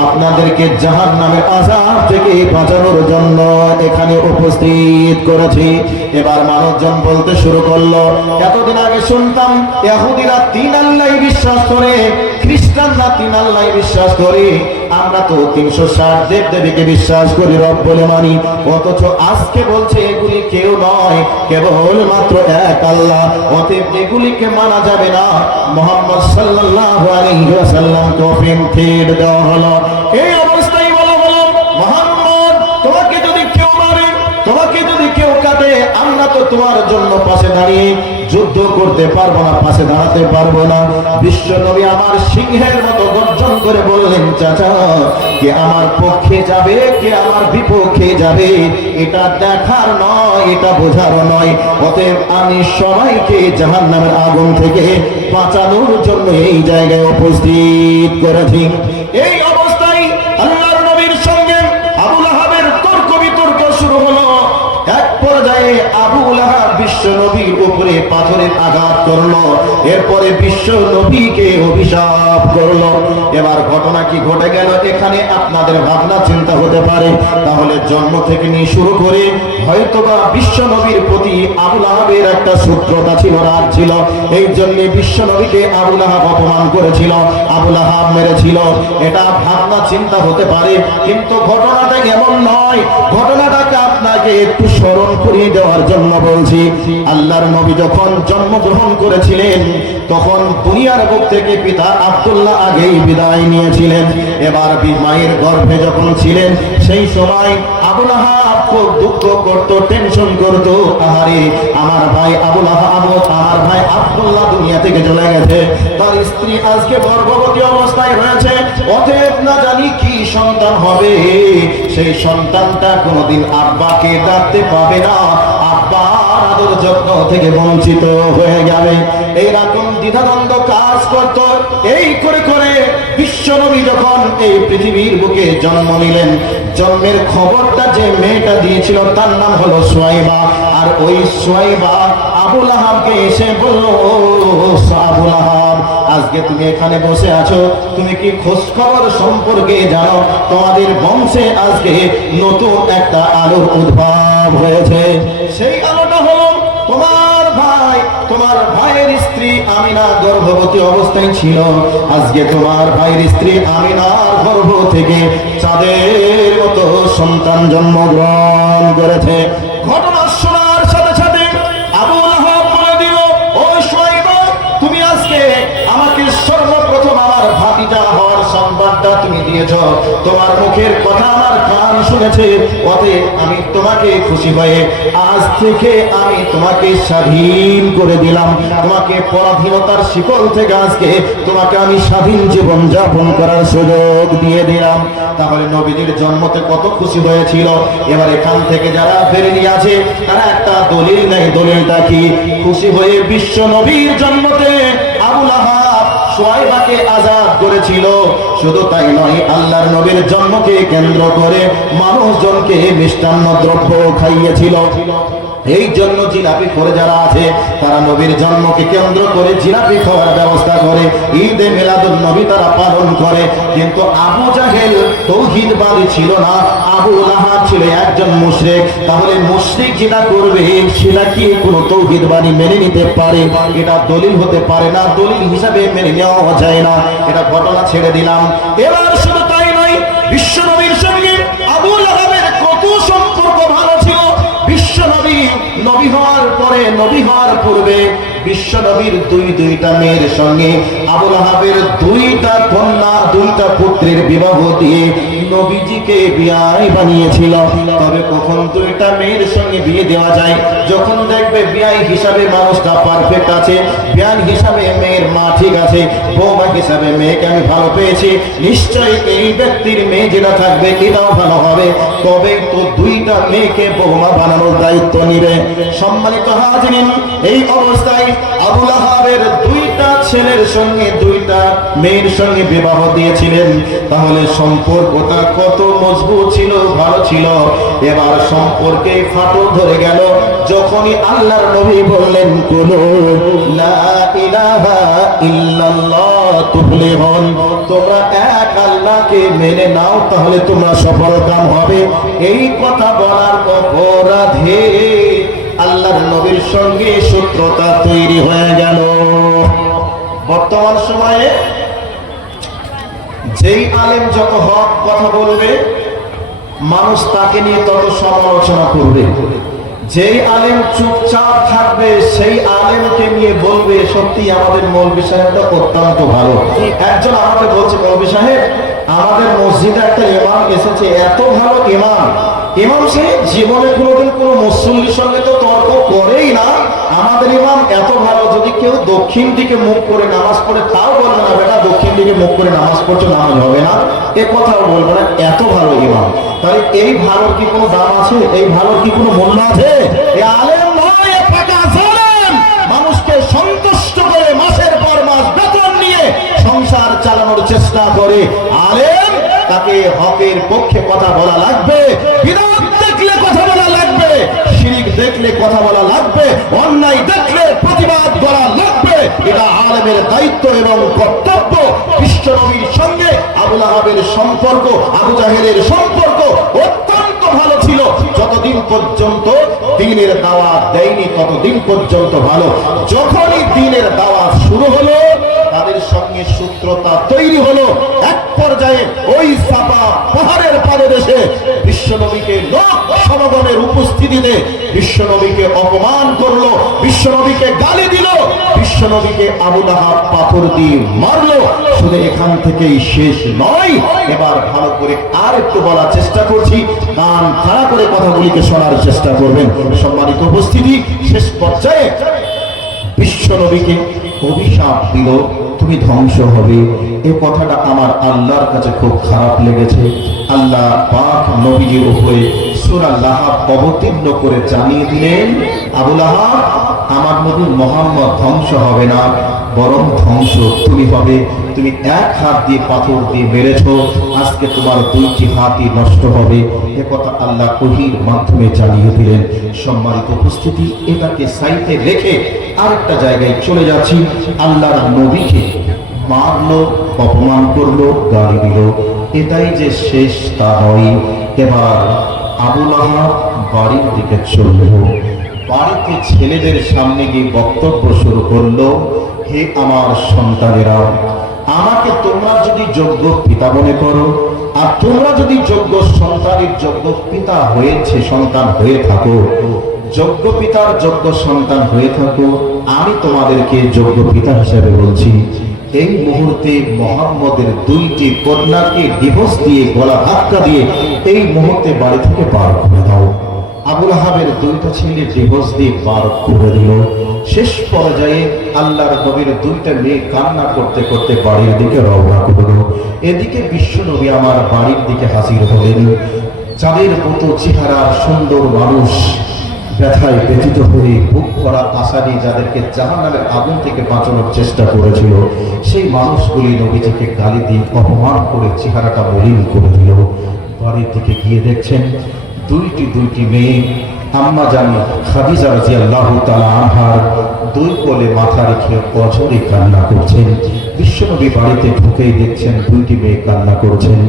আপনাদেরকে জাহান্নামের আযাব থেকে বাঁচানোর জন্য এখানে উপস্থিত করেছি। এবার মানুষজন বলতে শুরু করলো, এতদিন আগে শুনতাম ইহুদিরা 3 আল্লাহ বিশ্বাস করে, খ্রিস্টানরা 3 আল্লাহ বিশ্বাস করে, আমরা তো 360 দেব দেবীকে বিশ্বাস করি, রব বলে মানি। অথচ আজকে বলছে এগুলি কেউ নয়, কেবলমাত্র এক আল্লাহ। অতএব এগুলিকে মানা যাবে না। মুহাম্মদ সাল্লাল্লাহু আলাইহি ওয়াসাল্লামকে ওপেন ফিড দেওয়া হলো। এই অবস্থায় বলা হলো, মুহাম্মদ, তোমাকে যদি কেউ মারে, তোমাকে যদি কেউ কাটে, আমরা তো তোমার জন্য পাশে দাঁড়িয়ে যুদ্ধ করতে পারবো না, পাশে দাঁড়াতে পারবো না। বিশ্ব নবী আমার সিংহের মতো গর্জন করে বললেন, চাচা, কে আমার পক্ষে যাবে, কে আমার বিপক্ষে যাবে, এটা দেখার নয়, এটা বোঝার নয়। অতএব আমি সবাইকে জাহান্নামের আগুন থেকে বাঁচানোর জন্য এই জায়গায় উপস্থিত করেছি। এই অবস্থায় আল্লাহর নবীর সঙ্গে আবু লাহাবের তর্ক বিতর্ক শুরু হলো। এক পর্যায়ে আবু লাহাব বিশ্ব নবীর উপরে পাথরের আঘাত করলো, এরপরে বিশ্ব নবীকে অভিশাপ করলো। এবার ঘটনা কি ঘটে গেল এখানে আপনাদের ভাবনা চিন্তা হতে পারে, তাহলে জন্ম থেকে নিয়ে শুরু করে হয়তোবা বিশ্ব নবীর প্রতি আবু লাহাবের একটা শত্রুতা ছিল, রাগ ছিল, এই জন্য বিশ্ব নবীকে আবু লাহাব অপমান করেছিল, আবু লাহাব মেরেছিল, এটা ভাবনা চিন্তা হতে পারে। কিন্তু ঘটনাটা এমন নয়, ঘটনাটাকে আপনাকে একটু স্মরণ করিয়ে দেওয়ার জন্য বলছি। আল্লাহর নবী যখন জন্মগ্রহণ করেছিলেন তখন দুনিয়ার বুক থেকে পিতা আব্দুল্লাহ আগেই বিদায় নিয়েছিলেন। এবার মায়ের গর্ভে যখন ছিলেন সেই সময় আবু লাহাব খুব দুঃখ করতো, টেনশন করতো, আহারে আমার ভাই আবু লাহাব, আমার ভাই আব্দুল্লাহ দুনিয়া থেকে চলে গেছে, তার স্ত্রী আজকে গর্ভবতী অবস্থায় রয়েছে, অতএব না জানি কি সন্তান হবে, সেই সন্তানটা কোনোদিন আব্বাকে ডাকতে পাবে না, আব্বার আদর যত্ন থেকে বঞ্চিত হয়ে যাবে। এইরকম দ্বিধাদ্বন্দ্ব কাজ করত। এই করে করে বিশ্বনবী যখন এই পৃথিবীর বুকে জন্ম নিলেন, জন্মের খবরটা যে মেয়েটা দিয়েছিল তার নাম হলো সুয়াইবা। আর ওই সুয়াইবা আবু লাহাবকে এসে বলল, আবু লাহাব, আজকে তুমি এখানে বসে আছো, তুমি কি খোঁজ খবর সম্পর্কে জানো? তোমাদের বংশে আজকে নতুন একটা আলোর উদ্ভব হয়েছে। সেই আলোটা হলো তোমার ভাইয়ের স্ত্রী আমিনা গর্ভবতী অবস্থায় ছিল। আজকে তোমার ভাইয়ের স্ত্রী আমিনার গর্ভ থেকে চাঁদের মতো সন্তান জন্মগ্রহণ করেছে। ঘটনা শোনার সাথে সাথে আবু লাহাব বলে দিল, ও সুয়াইবা, তুমি আজকে আমাকে সর্বপ্রথম আমার ভাতিজা হওয়ার সংবাদটা তুমি দিয়েছ, তোমার মুখের কথা আমার কান শুনেছে, অতএব আমি তোমাকে খুশি হয়ে আজ থেকে আমি তোমাকে স্বাধীন করে দিলাম, তোমাকে পরাধীনতার শিকল থেকে আজকে তোমাকে আমি স্বাধীন জীবন যাপন করার সুযোগ দিয়ে দিলাম। তাহলে নবীজির জন্মতে কত খুশি হয়েছিল। এবার এখান থেকে যারা বেরিয়ে আছে তারা একটা দলিল নেই, দলিলটা কি? খুশি হয়ে বিশ্ব নবীর জন্মতে আবু লাহাব সুয়াইবাকে আজাদ করেছিল। শুধু তাই নয়, আল্লাহর নবীর জন্মকে কেন্দ্র করে মানুষজনকে মিষ্টান্ন দ্রব্য খাইয়েছিল। এই জন্য জিলাপি করে যারা আছে তারা নবীর জন্মকে কেন্দ্র করে জিলাপি খাওয়ার ব্যবস্থা করে, ঈদে মিলাদুন নবী তারা পালন করে। কিন্তু আবু জাহেল তৌহিদবাদী ছিল না, আবু লাহাব ছিল একজন মুশরিক। তাহলে মুশরিক যেটা করবে সেটা কি কোনো তৌহিদবাদী মেনে নিতে পারে? এটা দলিল হতে পারে না, দলিল হিসাবে মেনে নেওয়া যায় না। এটা ঘটনা ছেড়ে দিলাম। এবার শুধু তাই নয়, বিশ্ব নবীর সঙ্গে আবু লাহাবের কত সম্পর্ক ভালো ছিল। বিশ্ব নবী নবী হওয়ার পরে, নবী হওয়ার পূর্বে বিশ্ব নবীর দুইটা মেয়ের সঙ্গে আবু লাহাবের দুইটা কন্যা, দুইটা পুত্রের বিবাহ দিয়ে নবীজিকে বিয়াই বানিয়েছিল। তবে কখন দুইটা মেয়ের সঙ্গে বিয়ে দেওয়া যায়? যখন দেখবে বিয়াই হিসাবে মানুষটা পারফেক্ট আছে, বিয়ান হিসাবে মেয়ের মা ঠিক আছে, বৌমা হিসাবে মেয়েকে আমি ভালো পেয়েছি, নিশ্চয়ই এই ব্যক্তির মেয়ে যেটা থাকবে এটাও ভালো হবে, তবে তো দুইটা মেয়েকে বৌমা বানানোর দায়িত্ব নিবে। সম্মানিত হাজিরিন, এই অবস্থায় আবু লাহাবের দুইটা ছেলের সঙ্গে দুইটা মেয়ের সঙ্গে বিবাহ দিয়েছিলেন। তাহলে সম্পর্কটা কত মজবুত ছিল, ভালো ছিল। এবার সম্পর্কে ফাটল ধরে গেল যখনই আল্লাহর নবী বললেন, কুলু লা ইলাহা ইল্লাল্লাহ তুফলিহুন, তোমরা এক আল্লাহকে মেনে নাও তাহলে তোমরা সফলকাম হবে। এই কথা বলার অপরাধে আল্লাহর নবীর সঙ্গে শত্রুতা তৈরি হয়ে গেল। বর্তমান সময়ে যেই আলেম যত হক কথা বলবে, মানুষ তাকে নিয়ে তত সমালোচনা করবে। যেই আলেম চুপচাপ থাকবে, সেই আলেমকে নিয়ে বলবে সত্যি আমাদের মৌলভী সাহেবটা অত্যন্ত ভালো। একজন আমাকে বলছে, মৌলভী সাহেব আমাদের মসজিদে একটা ইমাম এসেছে, এত ভালো ইমাম, ইমাম সাহেব জীবনে কোনোদিন কোনো মুসল্লির সঙ্গে তো তর্ক করেই না, আমাদের ইমাম এত ভালো, যদি কেউ দক্ষিণ দিকে মুখ করে নামাজ পড়ে তাও বলবে না বেটা দক্ষিণ দিকে মুখ করে নামাজ পড়ছে, নামাজ হবে না, এ কথাও বলবে না, এত ভালো ইমাম। তাহলে এই ভালোর কি কোনো দাম আছে? এই ভালোর কি কোনো মূল্য আছে? এ আলেম নয়, এ পাকা জালেম। মানুষকে সন্তুষ্ট করে মাসের পর মাস বেতন নিয়ে সংসার চালানোর চেষ্টা করে আলেম, তাকে হকের পক্ষে কথা বলা লাগবে, বিরোধ দেখলে কথা বলা লাগবে, শিরিক দেখলে কথা বলা লাগবে, অন্যায় দেখলে প্রতিবাদ করা লাগবে। এটা আলেমের দায়িত্ব এবং কর্তব্য। বিশ্ব নবীর সঙ্গে আবু লাহাবের সম্পর্ক, আবু জাহেলের সম্পর্ক অত্যন্ত ভালো ছিল। যতদিন পর্যন্ত দ্বীনের দাওয়াত দেয়নি ততদিন পর্যন্ত ভালো। যখনই দ্বীনের দাওয়াত শুরু হলো, তাদের সঙ্গে শত্রুতা তৈরি হলো। এক পর্যায়ে ওই সাফা পাহাড়ের পাদদেশে বিশ্বনবীকে লোক সমাগমের উপস্থিতিতে বিশ্বনবীকে অপমান করলো, বিশ্বনবীকে গালি দিল, বিশ্বনবীকে আবু লাহাব পাথর দিয়ে মারলো। শুধু এখান থেকেই শেষ নয়, এবার ভালো করে আর একটু বলার চেষ্টা করছি, কান খাড়া করে কথাগুলিকে শোনার চেষ্টা করবেন। সম্মানিত উপস্থিতি, শেষ পর্যায়ে বিশ্বনবীকে অভিশাপ দিল, তুমি ধ্বংস হবে। এই কথাটা আমার আল্লাহর কাছে খুব খারাপ লেগেছে। আল্লাহ পাক নবীজির উপরে সূরা লাহাব অবতীর্ণ করে জানিয়ে দিলেন, আবু লাহাব, আমার নবী মুহাম্মদ ধ্বংস হবে না, বরং ধ্বংস তুমি হবে। তুমি এক হাত দিয়ে পাথর দিয়ে মেরেছ, আজকে তোমার দুইটি হাতই নষ্ট হবে। এ কথা আল্লাহ ওহীর মাধ্যমে জানিয়ে দিলেন। সম্মানিত উপস্থিতি, এটাকে সাইডে রেখে আরেকটা জায়গায় চলে যাচ্ছি। আল্লাহর নবীকে মারলো, অপমান করলো, গালি দিল, এটাই যে শেষ তা নয়। এবার আবু লাহাব বাড়ির দিকে চলল। বাড়িতে ছেলেদের সামনে গিয়ে বক্তব্য শুরু করলো, হে আমার সন্তানেরা, আমাকে তোমরা যদি যোগ্য পিতা মনে করো, আর তোমরা যদি যোগ্য সন্তানের যোগ্য পিতা হয়েছে সন্তান হয়ে থাকো, যোগ্য পিতার যোগ্য সন্তান হয়ে থাকো, আমি তোমাদেরকে যোগ্য পিতা হিসেবে বলছি। এই মুহূর্তে মুহাম্মদের দুইটি কন্যাকে ডিভোর্স দিয়ে, গলা ধাক্কা দিয়ে এই মুহূর্তে বাড়ি থেকে বার করে দাও। আবু লাহাবের দুইটা ছেলে ডিভোর্স দিয়ে বার করে দিল। শেষ পর্যায়ে আল্লাহর নবীর দুইটা মেয়ে কান্না করতে করতে বাড়ির দিকে রওনা করল। এদিকে বিশ্ব নবী আমার বাড়ির দিকে হাজির হলেন। যাদের মতো চেহারা সুন্দর মানুষ, ব্যথায় ব্যথিত হয়ে বুক ভরা আশা নিয়ে যাদেরকে জাহান্নামের আগুন থেকে বাঁচানোর চেষ্টা করেছিল, সেই মানুষগুলি নবীজিকে গালি দিয়ে অপমান করে চেহারাটা মলিন করে দিল। বাড়ির দিকে গিয়ে দেখছেন দুইটি মেয়ে, আম্মা জান খাদিজা রাদিয়াল্লাহু তাআলা আনহার দুই কোলে মাথা রেখে অঝরে কান্না করছেন। বিশ্বনবী বাড়িতে ঢুকেই দেখছেন দুইটি মেয়ে কান্না করছেন।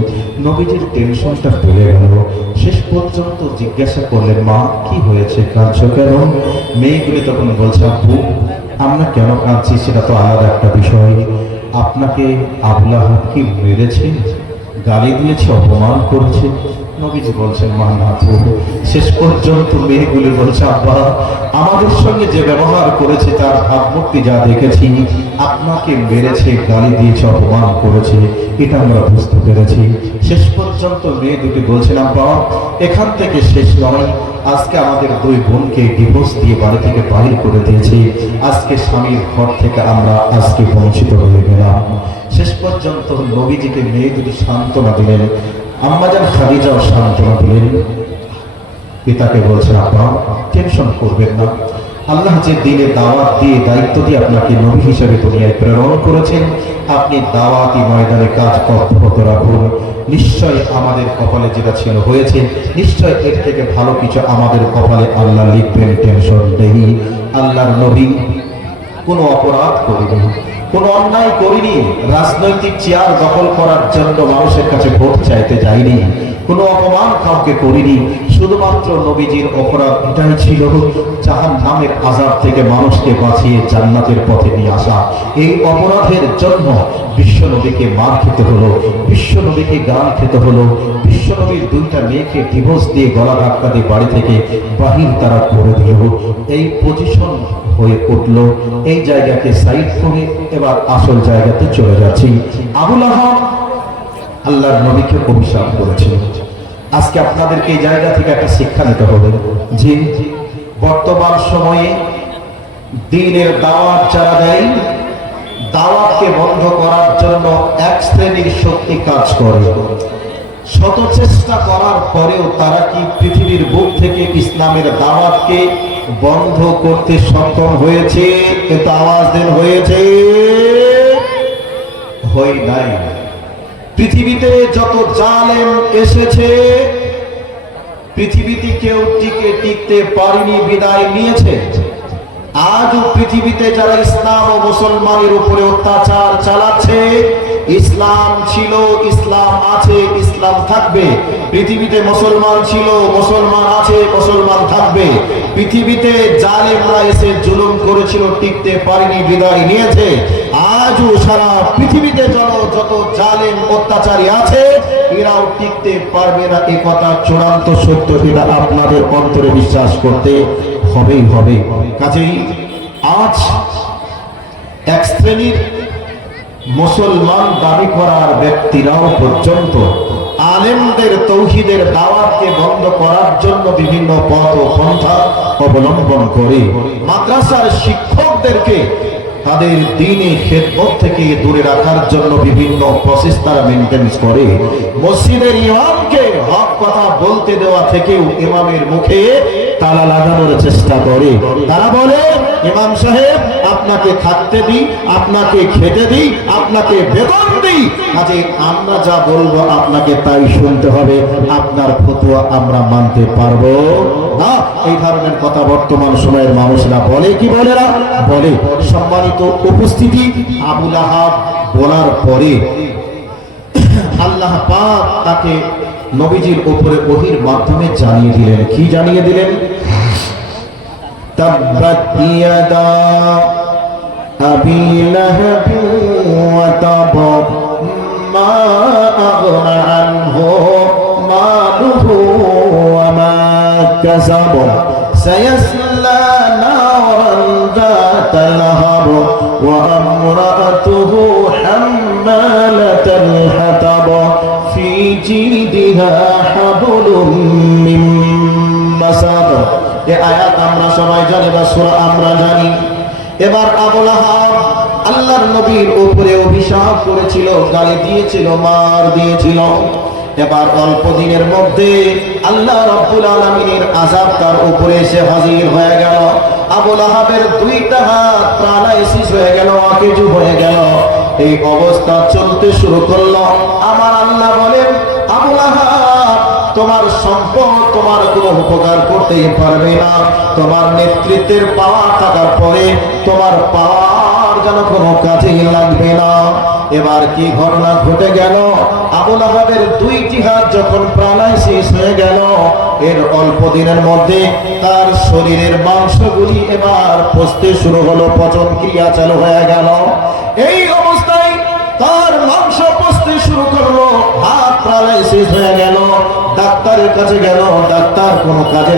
নবীজির টেনশনটা বেড়ে গেল। শেষ পর্যন্ত জিজ্ঞাসা করলেন, মা কি হয়েছে, কাঁদছো কেন? মেয়েগুলি তখন বলছে, আব্বু আমরা কেন কাঁদছি সেটা তো আলাদা একটা বিষয়। আপনাকে আবু লাহাব কি মেরেছে, গালি দিয়েছে, অপমান করেছে? নবীজি বলছেন, মা না তো। শেষ পর্যন্ত মেয়েগুলি বলছে, আব্বা আমাদের সঙ্গে যে ব্যবহার করেছে তার ভাবমূর্তি যা দেখেছি, আপনাকে মেরেছে, গালি দিয়েছে, অপমান করেছে, এটা আমরা বুঝতে পেরেছি। শেষ পর্যন্ত মেয়ে দুটি বলছেন, আব্বা এখান থেকে শেষ নয়, আজকে আমাদের দুই বোনকে ডিভোর্স দিয়ে বাড়ি থেকে বাহির করে দিয়েছি। আজকে স্বামীর ঘর থেকে আমরা আজকে বঞ্চিত হয়ে গেলাম। শেষ পর্যন্ত নবীজিকে মেয়ে দুটি সান্ত্বনা দিলেন। আম্মাজান খাদিজাও সান্ত্বনা দিলেন। পিতাকে বলছেন, আব্বা টেনশন করবেন না, আল্লাহ যে দিনে দাওয়াত দিয়ে দায়িত্ব দিয়ে আপনাকে নবী হিসেবে দুনিয়ায় প্রেরণ করেছেন, আপনি দাওয়াতি ময়দানে কাজ অব্যাহত রাখুন। নিশ্চয় আমাদের কপালে যেটা ছিল হয়েছে, নিশ্চয় এর থেকে ভালো কিছু আমাদের কপালে আল্লাহ লিখবেন, টেনশন নেই। আল্লাহর নবী কোনো অপরাধ করিনি, কোনো অন্যায় করিনি, রাজনৈতিক চেয়ার দখল করার জন্য মানুষের কাছে ভোট চাইতে যাইনি, কোনো অপমান কাউকে করিনি। শুধুমাত্র নবীজির অপরাধ এটাই ছিল, জাহান্নামের আযাব থেকে মানুষকে বাঁচিয়ে জান্নাতের পথে নিয়ে আসা। এই অপরাধের জন্য বিশ্বনবীকে মার খেতে হলো, বিশ্বনবীকে গান খেতে হলো, বিশ্বনবীর দুইটা মেয়েকে ডিভোর্স দিয়ে গলা ধাক্কা দিয়ে বাড়ি থেকে বাহির তারা করে দিল। এই পজিশন হয়ে উঠল। এই জায়গাকে সাইড করে এবার আসল জায়গাতে চলে যাচ্ছি। আবু লাহাব আল্লাহর নবীকে অভিশাপ করেছিল। আজকে আপনাদেরকে এই জায়গা থেকে একটা শিক্ষা নিতে হবে যে বর্তমান সময়ে দ্বীনের দাওয়াত যারা দেয়, দাওয়াতকে বন্ধ করার জন্য এক শ্রেণীর শক্তি কাজ করে। শত চেষ্টা করার পরেও তারা কি পৃথিবীর বুক থেকে ইসলামের দাওয়াতকে বন্ধ করতে সক্ষম হয়েছে? কিন্তু আওয়াজ দেন, হয়েছে? হয় নাই। পৃথিবীতে যত জালেম এসেছে, পৃথিবীতে কেউ টিকতে পারেনি, বিদায় নিয়েছে। আজও পৃথিবীতে যারা ইসলাম ও মুসলমানের উপরে অত্যাচার চালাচ্ছে, ইসলাম ছিল, ইসলাম আছে, ইসলাম থাকবে। পৃথিবীতে মুসলমান ছিল, মুসলমান আছে, মুসলমান থাকবে। পৃথিবীতে জালেমরা এসে জুলুম করেছিল, টিকতে পারেনি, বিদায় নিয়েছে। আজও সারা পৃথিবীতে যত জালেম অত্যাচারী আছে, এরাও টিকতে পারবে না। এ কথা চূড়ান্ত সত্য, এটা আপনাদের অন্তরে বিশ্বাস করতে হবেই হবে। কাজেই আজ এক শ্রেণীর মুসলমান দাবি করার ব্যক্তিরাও পর্যন্ত আলেমদের তৌহিদের দাওয়াতকে বন্ধ করার জন্য বিভিন্ন পথ ও পন্থা অবলম্বন করে। মাদ্রাসার শিক্ষকদেরকে তাদের দ্বীনি খেদমত থেকে দূরে রাখার জন্য বিভিন্ন প্রসেস তারা মেনটেন্স করে। মসজিদের ইমামকে হক কথা বলতে দেওয়া থেকেও ইমামের মুখে তালা লাগানোর চেষ্টা করে। তারা বলে, ইমাম সাহেব আপনাকে থাকতে দিই, আপনাকে খেতে দিই, আপনাকে বেতন দিই, কাজে আমরা যা বলবো আপনাকে তাই শুনতে হবে, আপনার ফতোয়া আমরা মানতে পারবো না। এই ধরনের কথা বর্তমান সময়ের মানুষরা বলে কি বলে না? বলে। সম্মানিত উপস্থিতি, আবু লাহাব বলার পরে আল্লাহ পাক তাকে নবীজির উপরে ওহীর মাধ্যমে জানিয়ে দিলেন। কি জানিয়ে দিলেন? তাব্বাত ইয়াদা আবি লাহাব ওয়া তাব মা আগনা আনহু মালুহু ওয়া মা কাসাব সায়াসলা নারান যাতা লাহাব ওয়া আমরাতুহু হাম্মালাতাল হাতাব ফি জিদিহা হাবলুম মিন মাসাদ। এই আয়াত আমরা সবাই জানি বা সূরা আমরা জানি। এবার আবু লাহাব আল্লাহর নবীর উপরে অভিশাপ করেছিল, গালি দিয়েছিল, মার দিয়েছিল। এবার অল্প দিনের মধ্যে আল্লাহ রাব্বুল আলামিনের আযাব তার উপরে এসে হাজির হয়ে গেল। আবু লাহাবের দুইটা হাত প্যারালাইসিস হয়ে গেল, অকেজু হয়ে গেল। এই অবস্থা চলতে শুরু করলো। আমার আল্লাহ বলেন, আবু লাহাব তোমার সম্পদ তোমার কোনো উপকার করতেই পারবে না। তোমার নেতৃত্বের পাওয়ার থাকার পরে তোমার পাওয়ার যেন কোনো কাজেই লাগবে না। এবার কি ঘটনা ঘটে গেল, আবু লাহাবের দুইটি হাত যখন প্রাণায় শেষ হয়ে গেল, এর অল্প দিনের মধ্যে তার শরীরের মাংসগুলি এবার পচতে শুরু হলো, পচন ক্রিয়া চালু হয়ে গেল। এই অবস্থায় তার মাংস পচতে শুরু করলো, হাত প্রাণায় শেষ হয়ে গেল। ডাক্তারের কাছে গেল, ডাক্তার কোনো কাজে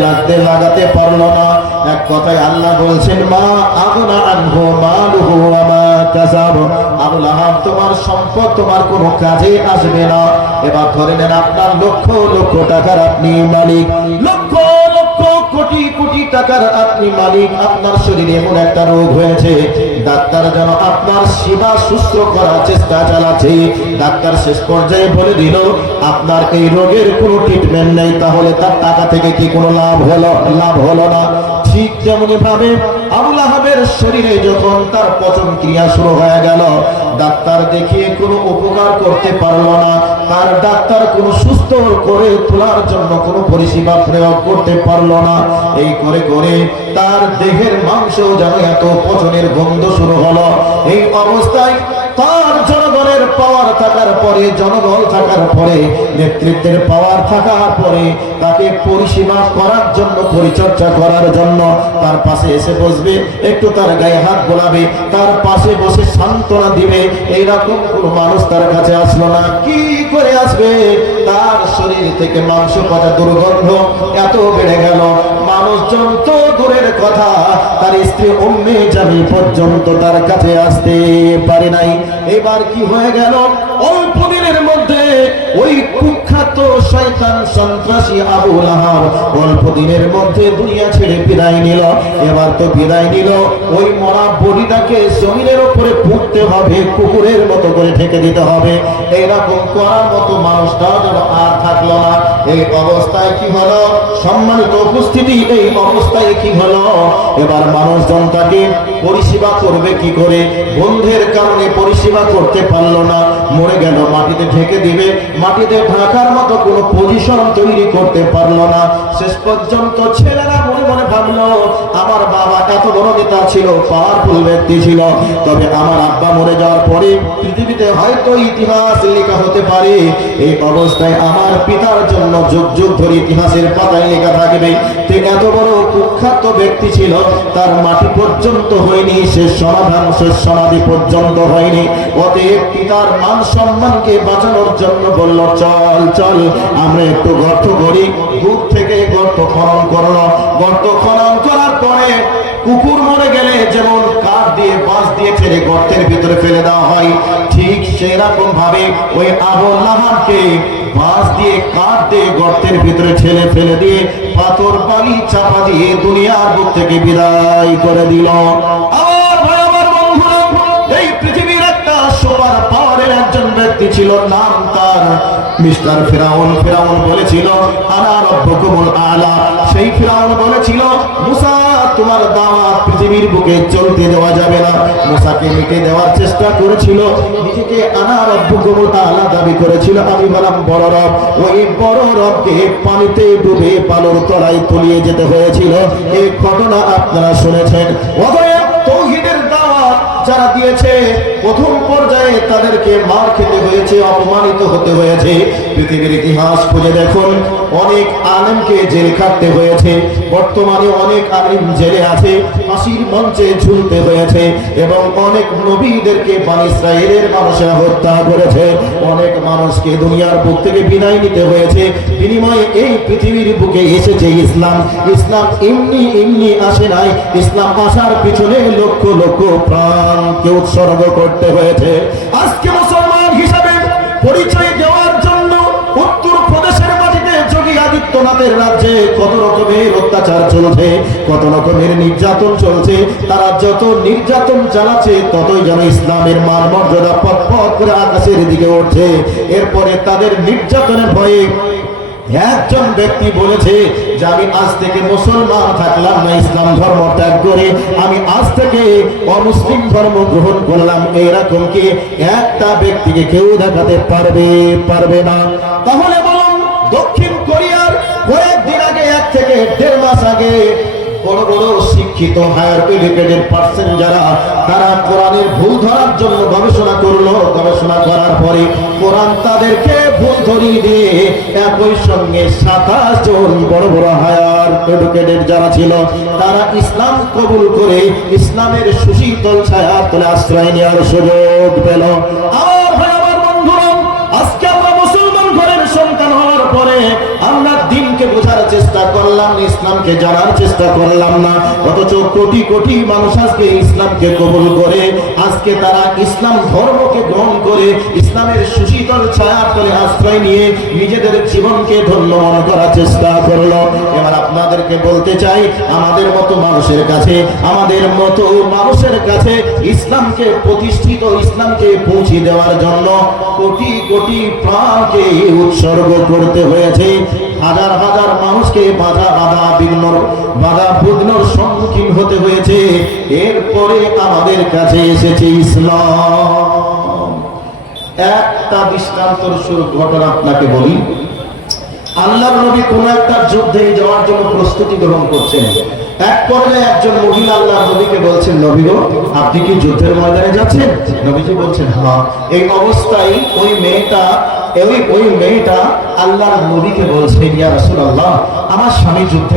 লাগাতে পারলো না। এক কথায় আল্লাহ বলছেন, মা আগনা আনহু মালুহু ওয়া মা কাসাব। আবু লাহাব, তোমার সম্পদ তোমার কোনো কাজে আসবে না। এবার ধরে নেন আপনার লক্ষ লক্ষ টাকার আপনি মালিক, লক্ষ লক্ষ কোটি কোটি টাকার আপনি মালিক। আপনার শরীরে এমন একটা রোগ হয়েছে, ডাক্তার যেন আপনার সেবা শুশ্র করার চেষ্টা চালাচ্ছে। ডাক্তার শেষ পর্যায়ে বলে দিল, আপনার এই রোগের কোনো ট্রিটমেন্ট নেই। তাহলে তার টাকা থেকে কি কোনো লাভ হলো না? ঠিক যেমনি ভাবে আবু লাহাবের শরীরে যখন তার পচন ক্রিয়া শুরু হয়ে গেল, ডাক্তার দেখিয়ে কোনো উপকার করতে পারলো না। তার ডাক্তার কোনো সুস্থ করে তোলার জন্য কোনো পরিষেবা প্রয়োগ করতে পারলো না। এই করে করে তার দেহের মাংস যেন এত পচনের গন্ধ শুরু হলো। এই অবস্থায় তার জনগণের পাওয়ার থাকার পরে, জনবল থাকার পরে, নেতৃত্বের পাওয়ার থাকার পরে তাকে পরিষেবা করার জন্য, পরিচর্যা করার জন্য তার পাশে এসে বসবে, একটু তার গায়ে হাত বোলাবে, তার পাশে বসে সান্ত্বনা দিবে, এইরকম কোনো মানুষ তার কাছে আসলো না। কি করে আসবে? তার শরীর থেকে মাংস পচা দুর্গন্ধ এত বেড়ে গেল, মানুষজন তো দূরের কথা, তার স্ত্রী উম্মে জামিল পর্যন্ত তার কাছে আসতে পারে নাই। এবার কি হয়ে গেল, অল্প দিনের মধ্যে ওই কুখ্যাত শয়তান সন্ত্রাসী আবু লাহাব অল্প দিনের মধ্যে দুনিয়া ছেড়ে বিদায় নিল। এবার তো বিদায় নিল, ওই মরা বডিটাকে জমিনের উপরে পুঁততে হবে, কুকুরের মতো করে ঢেকে দিতে হবে। এইরকম করার মতো মানুষটা যেন আর থাকলো না। এই অবস্থায় কি হলো, সম্মানিত উপস্থিতি, এই অবস্থায় কি হলো, এবার মানুষজন তাকে পরিষেবা করবে কি করে? বন্ধের কারণে পরিষেবা করতে পারলো না, মরে গেল, মাটিতে ঢেকে দিবে, মাটিতে ঢাকার মতো কোনো পজিশন তৈরি করতে পারলো না। শেষ পর্যন্ত ছেলেরা মনে মনে ভাবলো, আমার বাবা এত বড় নেতা ছিল, পাওয়ারফুল ব্যক্তি ছিল, তবে আমার আব্বা মরে যাওয়ার পরে পৃথিবীতে হয়তো ইতিহাস লেখা হতে পারে। এই অবস্থায় আমার পিতার জন্য যুগ যুগ ধরে ইতিহাসের পাতায় লেখা থাকবে, যে এত বড় কুখ্যাত ব্যক্তি ছিল, তার মাটি পর্যন্ত হয়নি, শেষ সমাধান, শেষ সমাধি পর্যন্ত হয়নি। অতএব পিতার মান সম্মানকে বাঁচানোর জন্য বলল, চল চল আমরা একটু গর্ত করি। দূর থেকে গর্ত খনন করলো, গর্ত খনন করার পরে কুকুর মরে গেলে যেমন কাঠ দিয়ে, বাঁশ দিয়ে ছেড়ে গর্তের ভিতরে ফেলে দেওয়া হয়, ঠিক সেরকম ভাবে ওই আবু লাহাবকে বাঁশ দিয়ে, কাঠ দিয়ে গর্তের ভিতরে ফেলে দিয়ে পাথর বালি চাপা দিয়ে দুনিয়ার বুক থেকে বিদায় করে দিল। আমার ভাই, আমার বন্ধুরা, এই পৃথিবীর একটা সুপার পাওয়ারের একজন ব্যক্তি ছিল, নাম তার মিস্টার ফিরাউন। ফিরাউন বলেছিল, আনা রব্বুকুমুল আলা। সেই ফিরাউন বলেছিল, মুসা তোমার দাওয়াত পৃথিবীর বুকে চলতে দেওয়া যাবে না। মুসাকে মিটে দেওয়ার চেষ্টা করেছিল, নিজেকে আনা রব্বুকুমুল আলা দাবি করেছিল, আমি বললাম বড় রব। ওই বড় রবকে পানিতে ডুবে পালর তলায় তলিয়ে যেতে হয়েছিল। এই ঘটনা আপনারা শুনেছেন। অতএব তাওহীদের দাওয়াত যারা দিয়েছে, প্রথম পর্যায়ে তাদেরকে মার খেতে হয়েছে, অপমানিত হতে হয়েছে। পৃথিবীর ইতিহাস খুঁজে দেখুন, অনেক আলেমকে জেল খাটতে হয়েছে, বর্তমানে অনেক আলেম জেলে আছে, ফাঁসির মঞ্চে ঝুলতে হয়েছে, এবং অনেক নবীদেরকে বনী ইসরাইলের মানুষেরা হত্যা করেছে, অনেক মানুষকে দুনিয়ার বুক থেকে বিদায় নিতে হয়েছে। বিনিময়ে এই পৃথিবীর বুকে এসেছে ইসলাম। ইসলাম এমনি এমনি আসে নাই, ইসলাম আসার পিছনে লক্ষ লক্ষ প্রাণকে উৎসর্গ করতে হয়েছে। আজকে মুসলমান হিসাবে পরিচয় দেওয়ার জন্য উত্তর প্রদেশের মাটিতে যোগী আদিত্যনাথের রাজ্যে কত রকমের অত্যাচার চলছে, কত রকমের নির্যাতন চলছে। তারা যত নির্যাতন চালাচ্ছে, ততই যেন ইসলামের মান মর্যাদা পথ পথ করে আকাশের দিকে উঠছে। এরপরে তাদের নির্যাতনের ভয়ে একজন ব্যক্তি বলেছে যে আমি আজ থেকে মুসলমান থাকলাম না, ইসলাম ধর্ম ত্যাগ করে আমি আজ থেকে অমুসলিম ধর্ম গ্রহণ করলাম। এরকম কি একটা ব্যক্তিকে কেউ দেখাতে পারবে না? তাহলে বলুন, দক্ষিণ কোরিয়া শিক্ষিত হায়ার এডুকেটেড পার্সন যারা, তারা কোরআনের ভুল ধরার জন্য গবেষণা করলো। গবেষণা করার পরে কোরআন তাদেরকে ভুল ধরিয়ে দিয়ে একই সঙ্গে 27 জন বড় বড় হায়ার এডুকেটেড যারা ছিল, তারা ইসলাম কবুল করে ইসলামের সুশীতল ছায়ার তলে আশ্রয় নেওয়ার সুযোগ পেল। আমার ভাই, আমার বন্ধুরা, আজকে আমরা মুসলমান ঘরের সন্তান হওয়ার পরে আমরা দিনকে বোঝার চেষ্টা করলাম, ইসলামকে জানার চেষ্টা করলাম না। অথচ কোটি কোটি মানুষ আজকে ইসলামকে কবুল করে, আজকে তারা ইসলাম ধর্মকে গ্রহণ করে ইসলামের সুশীতল ছায়ার তলে আশ্রয় নিয়ে নিজেদের জীবনকে ধন্য মনে করার চেষ্টা করলো। এবার আপনাদেরকে বলতে চাই, আমাদের মতো মানুষের কাছে, আমাদের মতো মানুষের কাছে ইসলামকে প্রতিষ্ঠিত, ইসলামকে পৌঁছে দেওয়ার জন্য কোটি কোটি প্রাণকে উৎসর্গ করতে হয়েছে। হাজার হাজার মানুষকে বাধা বিঘ্নর সম্মুখীন হতে হয়েছে। এরপরে আমাদের কাছে এসেছে ইসলাম। একটা দৃষ্টান্তর স্বরূপ ঘটনা আপনাকে বলি। আল্লাহর নবী কোন একটা যুদ্ধে যাওয়ার জন্য প্রস্তুতি গ্রহণ করছেন। এক পর্যায়ে একজন মহিলা আল্লাহর নবীকে বলছেন, নবী গো, আপনি কি যুদ্ধের ময়দানে যাচ্ছেন? নবীজি বলছেন, হ্যাঁ। এই অবস্থায় ওই মেয়েটা আল্লাহর নবীকে বলছে, ইয়া রাসূলুল্লাহ, আমার স্বামী যুদ্ধে